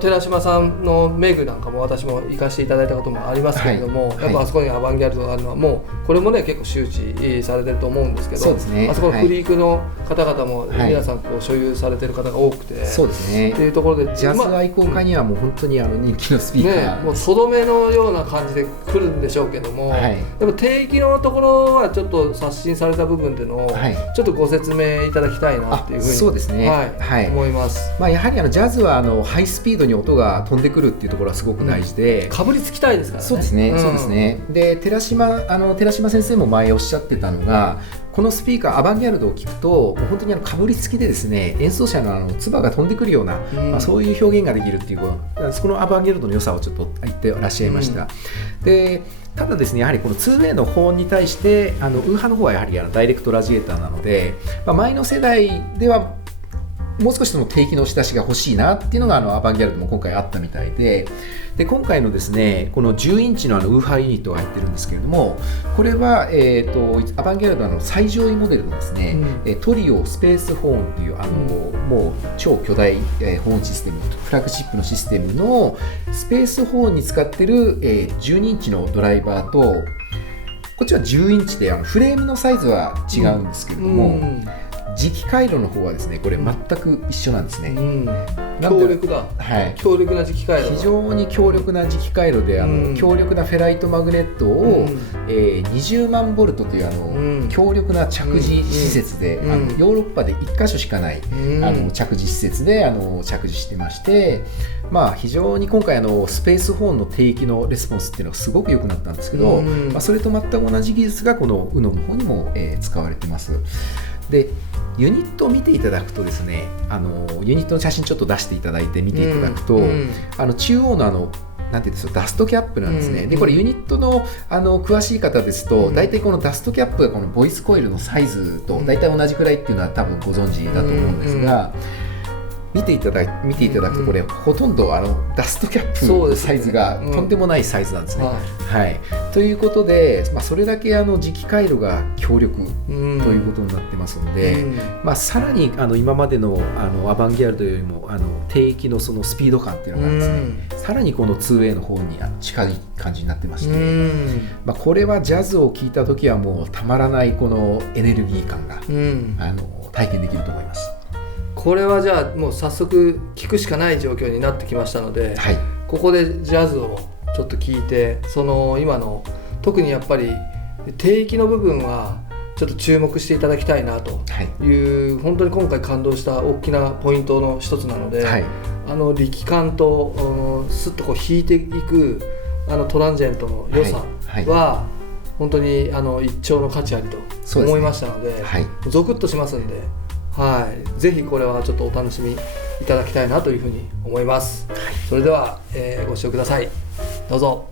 寺島さんのメグなんかも私も行かせていただいたこともありますけれども、やっぱあそこにアバンギャルドがあるのはもうこれもね結構周知されてると思うんですけど、あそこのフリークの方々も皆さんこう所有されてる方が多くて、っていうところでジャズ愛好家にはもう本当に人気のスピーカー、もうとどめのような感じで来るんでしょうけども、やっぱ低域のところはちょっと刷新された部分っていうのをちょっとご説明いただきたいなっていうふうに思います。やはりジャズはハイスピードに音が飛んでくるっていうところはすごく大事で、かぶりつきたいですからね。そうですね、で寺島先生も前おっしゃってたのが、このスピーカーアバンギャルドを聞くともう本当にかぶりつきでですね、演奏者の唾が飛んでくるような、そういう表現ができるっていうこのアバンギャルドの良さをちょっと言ってらっしゃいました。でただですね、やはりこの 2way の保音に対してウーハの方はやはりダイレクトラジエーターなので、前の世代ではもう少しその低域の仕出しが欲しいなっていうのがアバンギャルドも今回あったみたいで、今回のですねこの10インチのウーハーユニットが入ってるんですけれども、これは、アバンギャルドの最上位モデルのですね、トリオスペースホーンっていうもう超巨大、ホーンシステム、フラッグシップのシステムのスペースホーンに使ってる、12インチのドライバーと、こっちは10インチでフレームのサイズは違うんですけれども、磁気回路の方はですねこれ全く一緒なんですね。強力だ、強力な磁気回路、非常に強力な磁気回路で強力なフェライトマグネットを、20万ボルトという強力な着地施設で、ヨーロッパで1箇所しかない着地施設で着地してまして、非常に今回スペースホーンの低域のレスポンスっていうのがすごく良くなったんですけど、それと全く同じ技術がこの UNO の方にも、使われてます。でユニットを見ていただくとですね、ユニットの写真ちょっと出していただいて見ていただくと、中央のなんていうんですか、ダストキャップなんですね。でこれユニットの詳しい方ですと、大体このダストキャップがこのボイスコイルのサイズと大体同じくらいっていうのは多分ご存知だと思うんですが、見ていただくとこれ、ほとんどダストキャップのサイズがとんでもないサイズなんですね。ということで、それだけ磁気回路が強力ということになってますので、さらに今までのアバンギャルドよりも低域のそのスピード感っていうのがですね、さらにこの 2way の方に近い感じになってまして、これはジャズを聴いた時はもうたまらないこのエネルギー感が体験できると思います。これはじゃあもう早速聞くしかない状況になってきましたので、ここでジャズをちょっと聞いて、その今の特にやっぱり低域の部分はちょっと注目していただきたいなという、本当に今回感動した大きなポイントの一つなので、力感とスッとこう引いていくトランジェントの良さは本当に一丁の価値ありと思いましたので、ゾクッとしますんで、ぜひこれはちょっとお楽しみいただきたいなというふうに思います。それでは、ご視聴ください。どうぞ。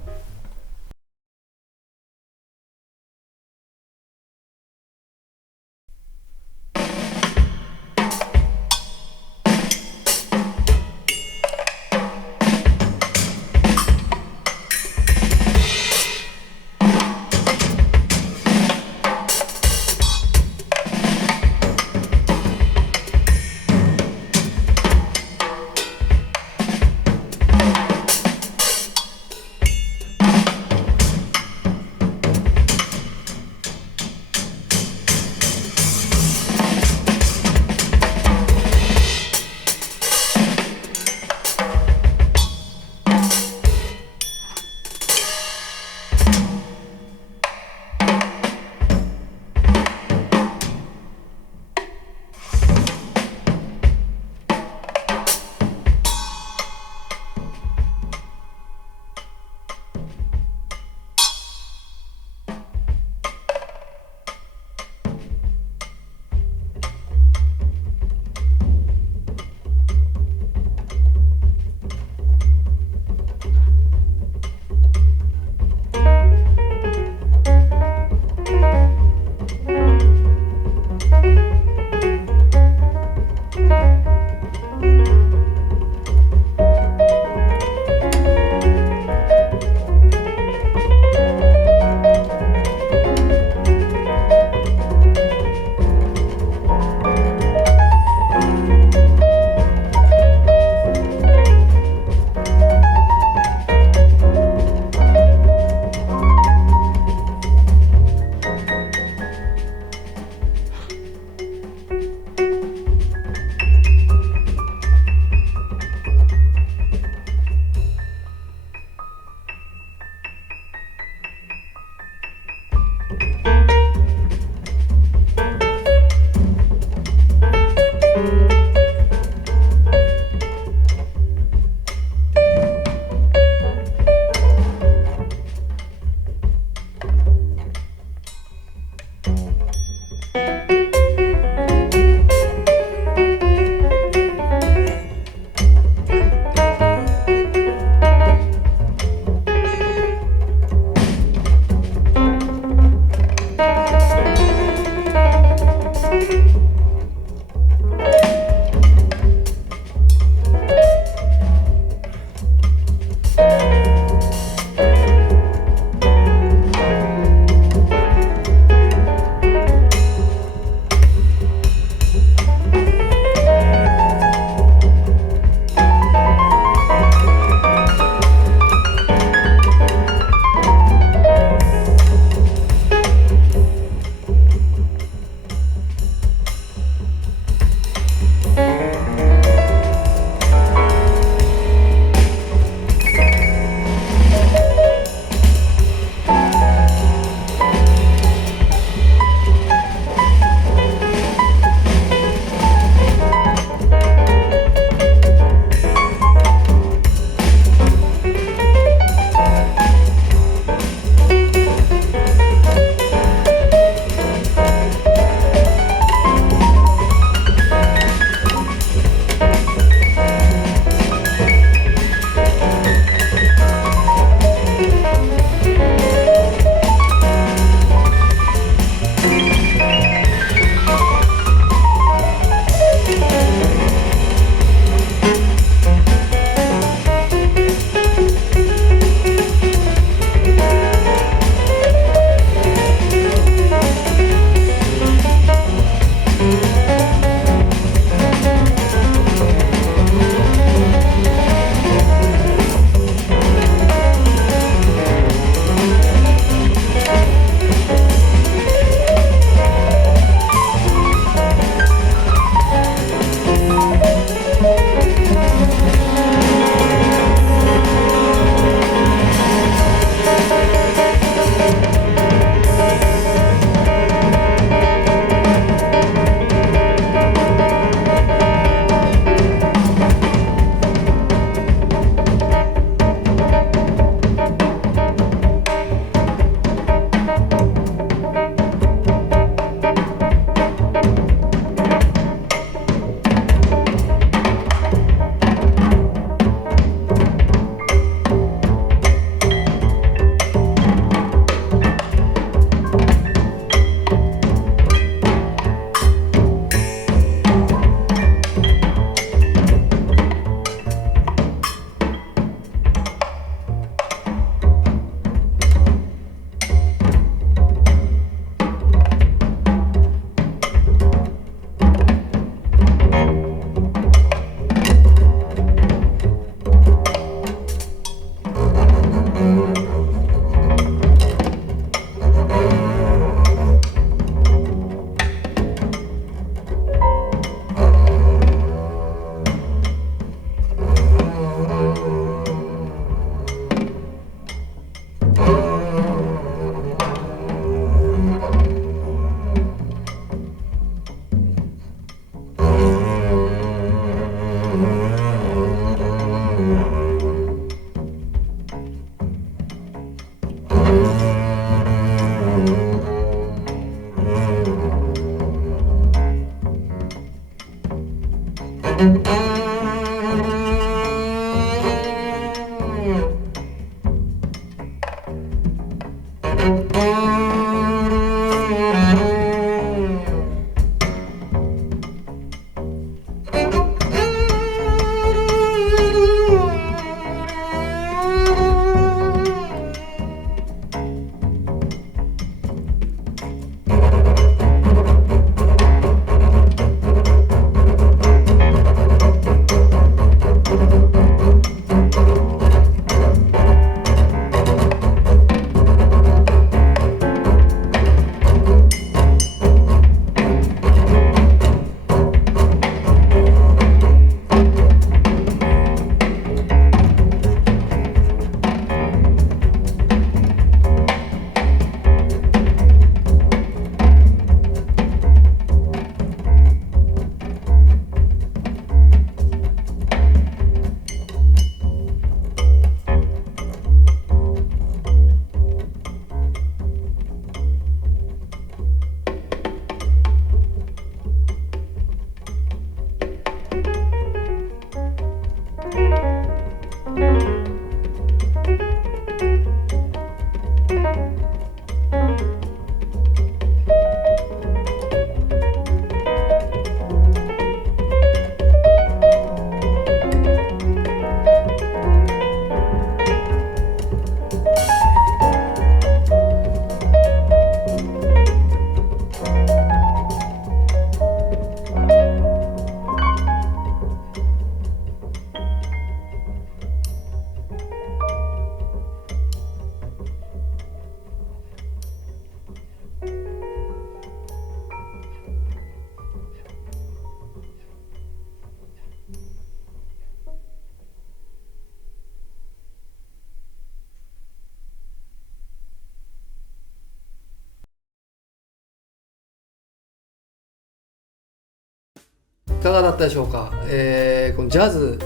いかがだったでしょうか。このジャズ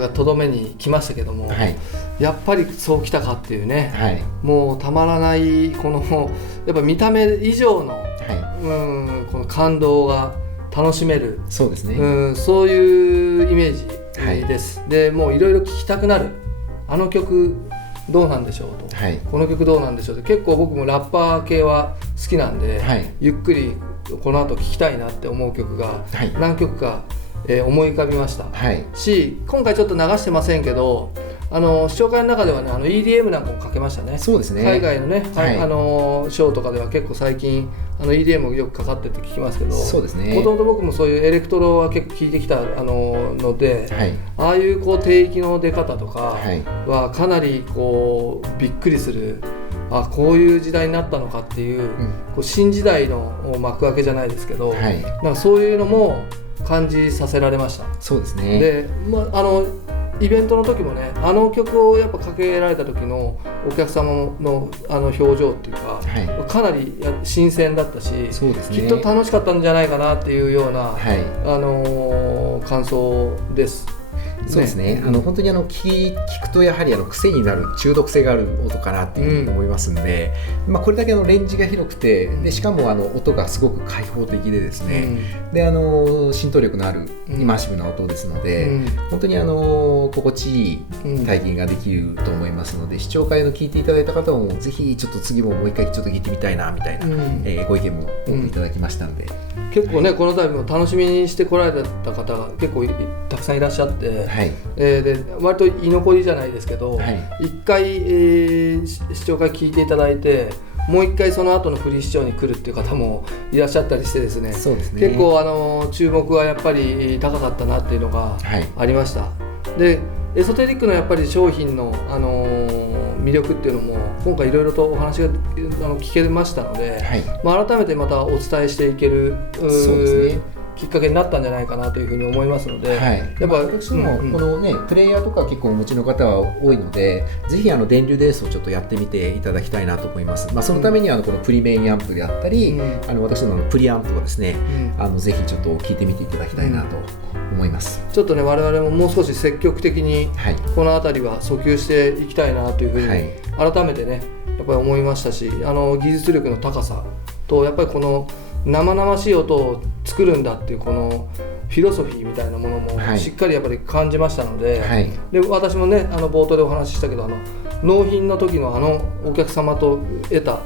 がとどめに来ましたけども、はい、やっぱりそうきたかっていうね、はい、もうたまらないこのやっぱ見た目以上の、はい、この感動が楽しめる、そうですね、そういうイメージです、はい、でもういろいろ聴きたくなる、あの曲どうなんでしょうと、はい、この曲どうなんでしょうと、結構僕もラッパー系は好きなんで、はい、ゆっくりこの後聴きたいなって思う曲が何曲か、思い浮かびました、はい、し、今回ちょっと流してませんけど、視聴会の中ではね、EDM なんかもかけましたね。そうですね、海外のね、はい、ショーとかでは結構最近EDM よくかかってって聞きますけど、そうですね、もともと僕もそういうエレクトロは結構聴いてきたので、はい、ああいうこう低域の出方とかはかなりこうびっくりする、あ、こういう時代になったのかっていう、こう新時代の幕開けじゃないですけど、はい、なんかそういうのも感じさせられました。そうですね。で、イベントの時もね、あの曲をやっぱかけられた時のお客様の表情っていうか、はい、かなり新鮮だったし、そうですね、きっと楽しかったんじゃないかなっていうような、はい、感想です。そうですね、本当に聞くとやはり癖になる、中毒性がある音かなっていうふうに思いますので、これだけのレンジが広くて、でしかも音がすごく開放的でですね、で浸透力のあるイマーシブな音ですので、本当に心地いい体験ができると思いますので、視聴会の聞いていただいた方もぜひちょっと次もう一回ちょっと聞いてみたいなみたいな、ご意見も多くいただきましたんで、結構ね、この度も楽しみにしてこられた方が結構たくさんいらっしゃって、はい、で割と居残りじゃないですけど、一回、視聴会聞いていただいて、もう一回その後のフリー視聴に来るっていう方もいらっしゃったりしてですね、そうですね、結構注目はやっぱり高かったなっていうのがありました、はい、でエソテリックのやっぱり商品の、魅力っていうのも今回いろいろとお話が聞けましたので、はい、改めてまたお伝えしていける、そうですね、きっかけになったんじゃないかなというふうに思いますので、はい、やっぱ私もこのね、プレイヤーとか結構お持ちの方は多いので、ぜひ電流レースをちょっとやってみていただきたいなと思います。そのためにはこのプリメインアンプであったり、私のプリアンプをですね、ぜひちょっと聞いてみていただきたいなと思います。ちょっとね、我々ももう少し積極的にこの辺りは訴求していきたいなというふうに改めてね、やっぱり思いましたし、技術力の高さとやっぱりこの生々しい音を作るんだっていうこのフィロソフィーみたいなものもしっかりやっぱり感じましたので、で私もね冒頭でお話ししたけど納品の時のお客様と得た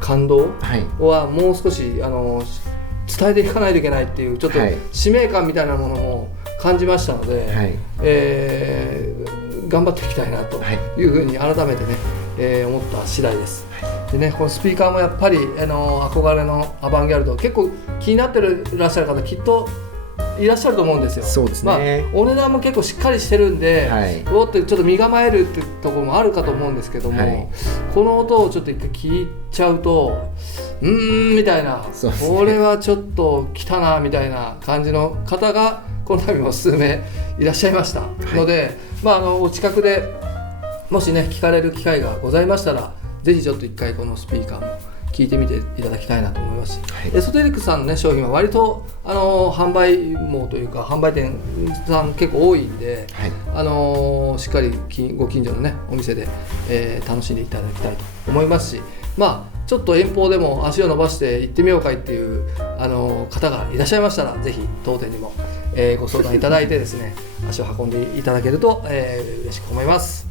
感動はもう少し伝えていかないといけないっていうちょっと使命感みたいなものも感じましたので、頑張っていきたいなというふうに改めてね、思った次第です。でね、このスピーカーもやっぱり憧れのアバンギャルド、結構気になってらっしゃる方きっといらっしゃると思うんですよ。そうですね。お値段も結構しっかりしてるんで、おってちょっと身構えるってところもあるかと思うんですけども、この音をちょっと一回聞いちゃうとみたいな、これはちょっと来たなみたいな感じの方がこの度も数名いらっしゃいましたので、お近くでもしね聞かれる機会がございましたら、ぜひちょっと一回このスピーカーも聞いてみていただきたいなと思いますし、エソテリックさんの、ね、商品は割と販売網というか販売店さん結構多いんで、しっかりご近所の、ね、お店で、楽しんでいただきたいと思いますし、ちょっと遠方でも足を伸ばして行ってみようかいっていう方がいらっしゃいましたら、ぜひ当店にも、ご相談いただいてですね足を運んでいただけると、嬉しく思います。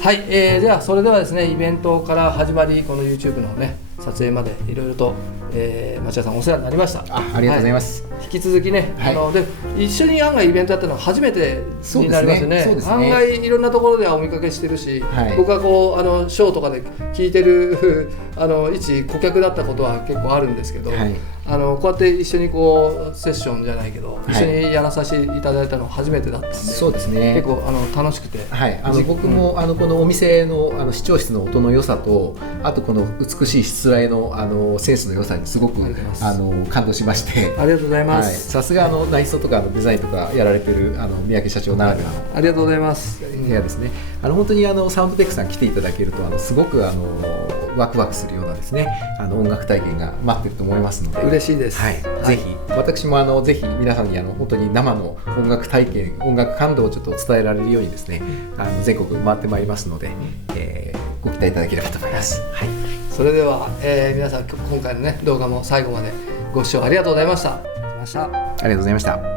はい、ではそれではですね、イベントから始まりこの YouTube のね撮影までいろいろと、町田さんお世話になりました。ありがとうございます。引き続きね、で一緒に案外イベントやったのは初めてになりますよね。案外いろんなところではお見かけしてるし、僕はこうショーとかで聞いてる一顧客だったことは結構あるんですけど、こうやって一緒にこうセッションじゃないけど、一緒にやらさせていただいたのは初めてだったんで、そうですね、結構楽しくて、僕もこのお店の視聴室の音の良さと、あとこの美しいしつらいのセンスの良さにすごく感動しまして、ありがとうございます。さすが内装とかデザインとかやられてる三宅社長ならではのありがとうございます部屋ですね。本当にサウンドテックさん来ていただけるとすごくワクワクするようなですね音楽体験が待ってると思いますので嬉しいです。ぜひ私もぜひ皆さんに本当に生の音楽体験、音楽感動をちょっと伝えられるようにですね全国回ってまいりますので、ご期待いただければと思います。それでは、皆さん今回のね動画も最後までご視聴ありがとうございました。ありがとうございました。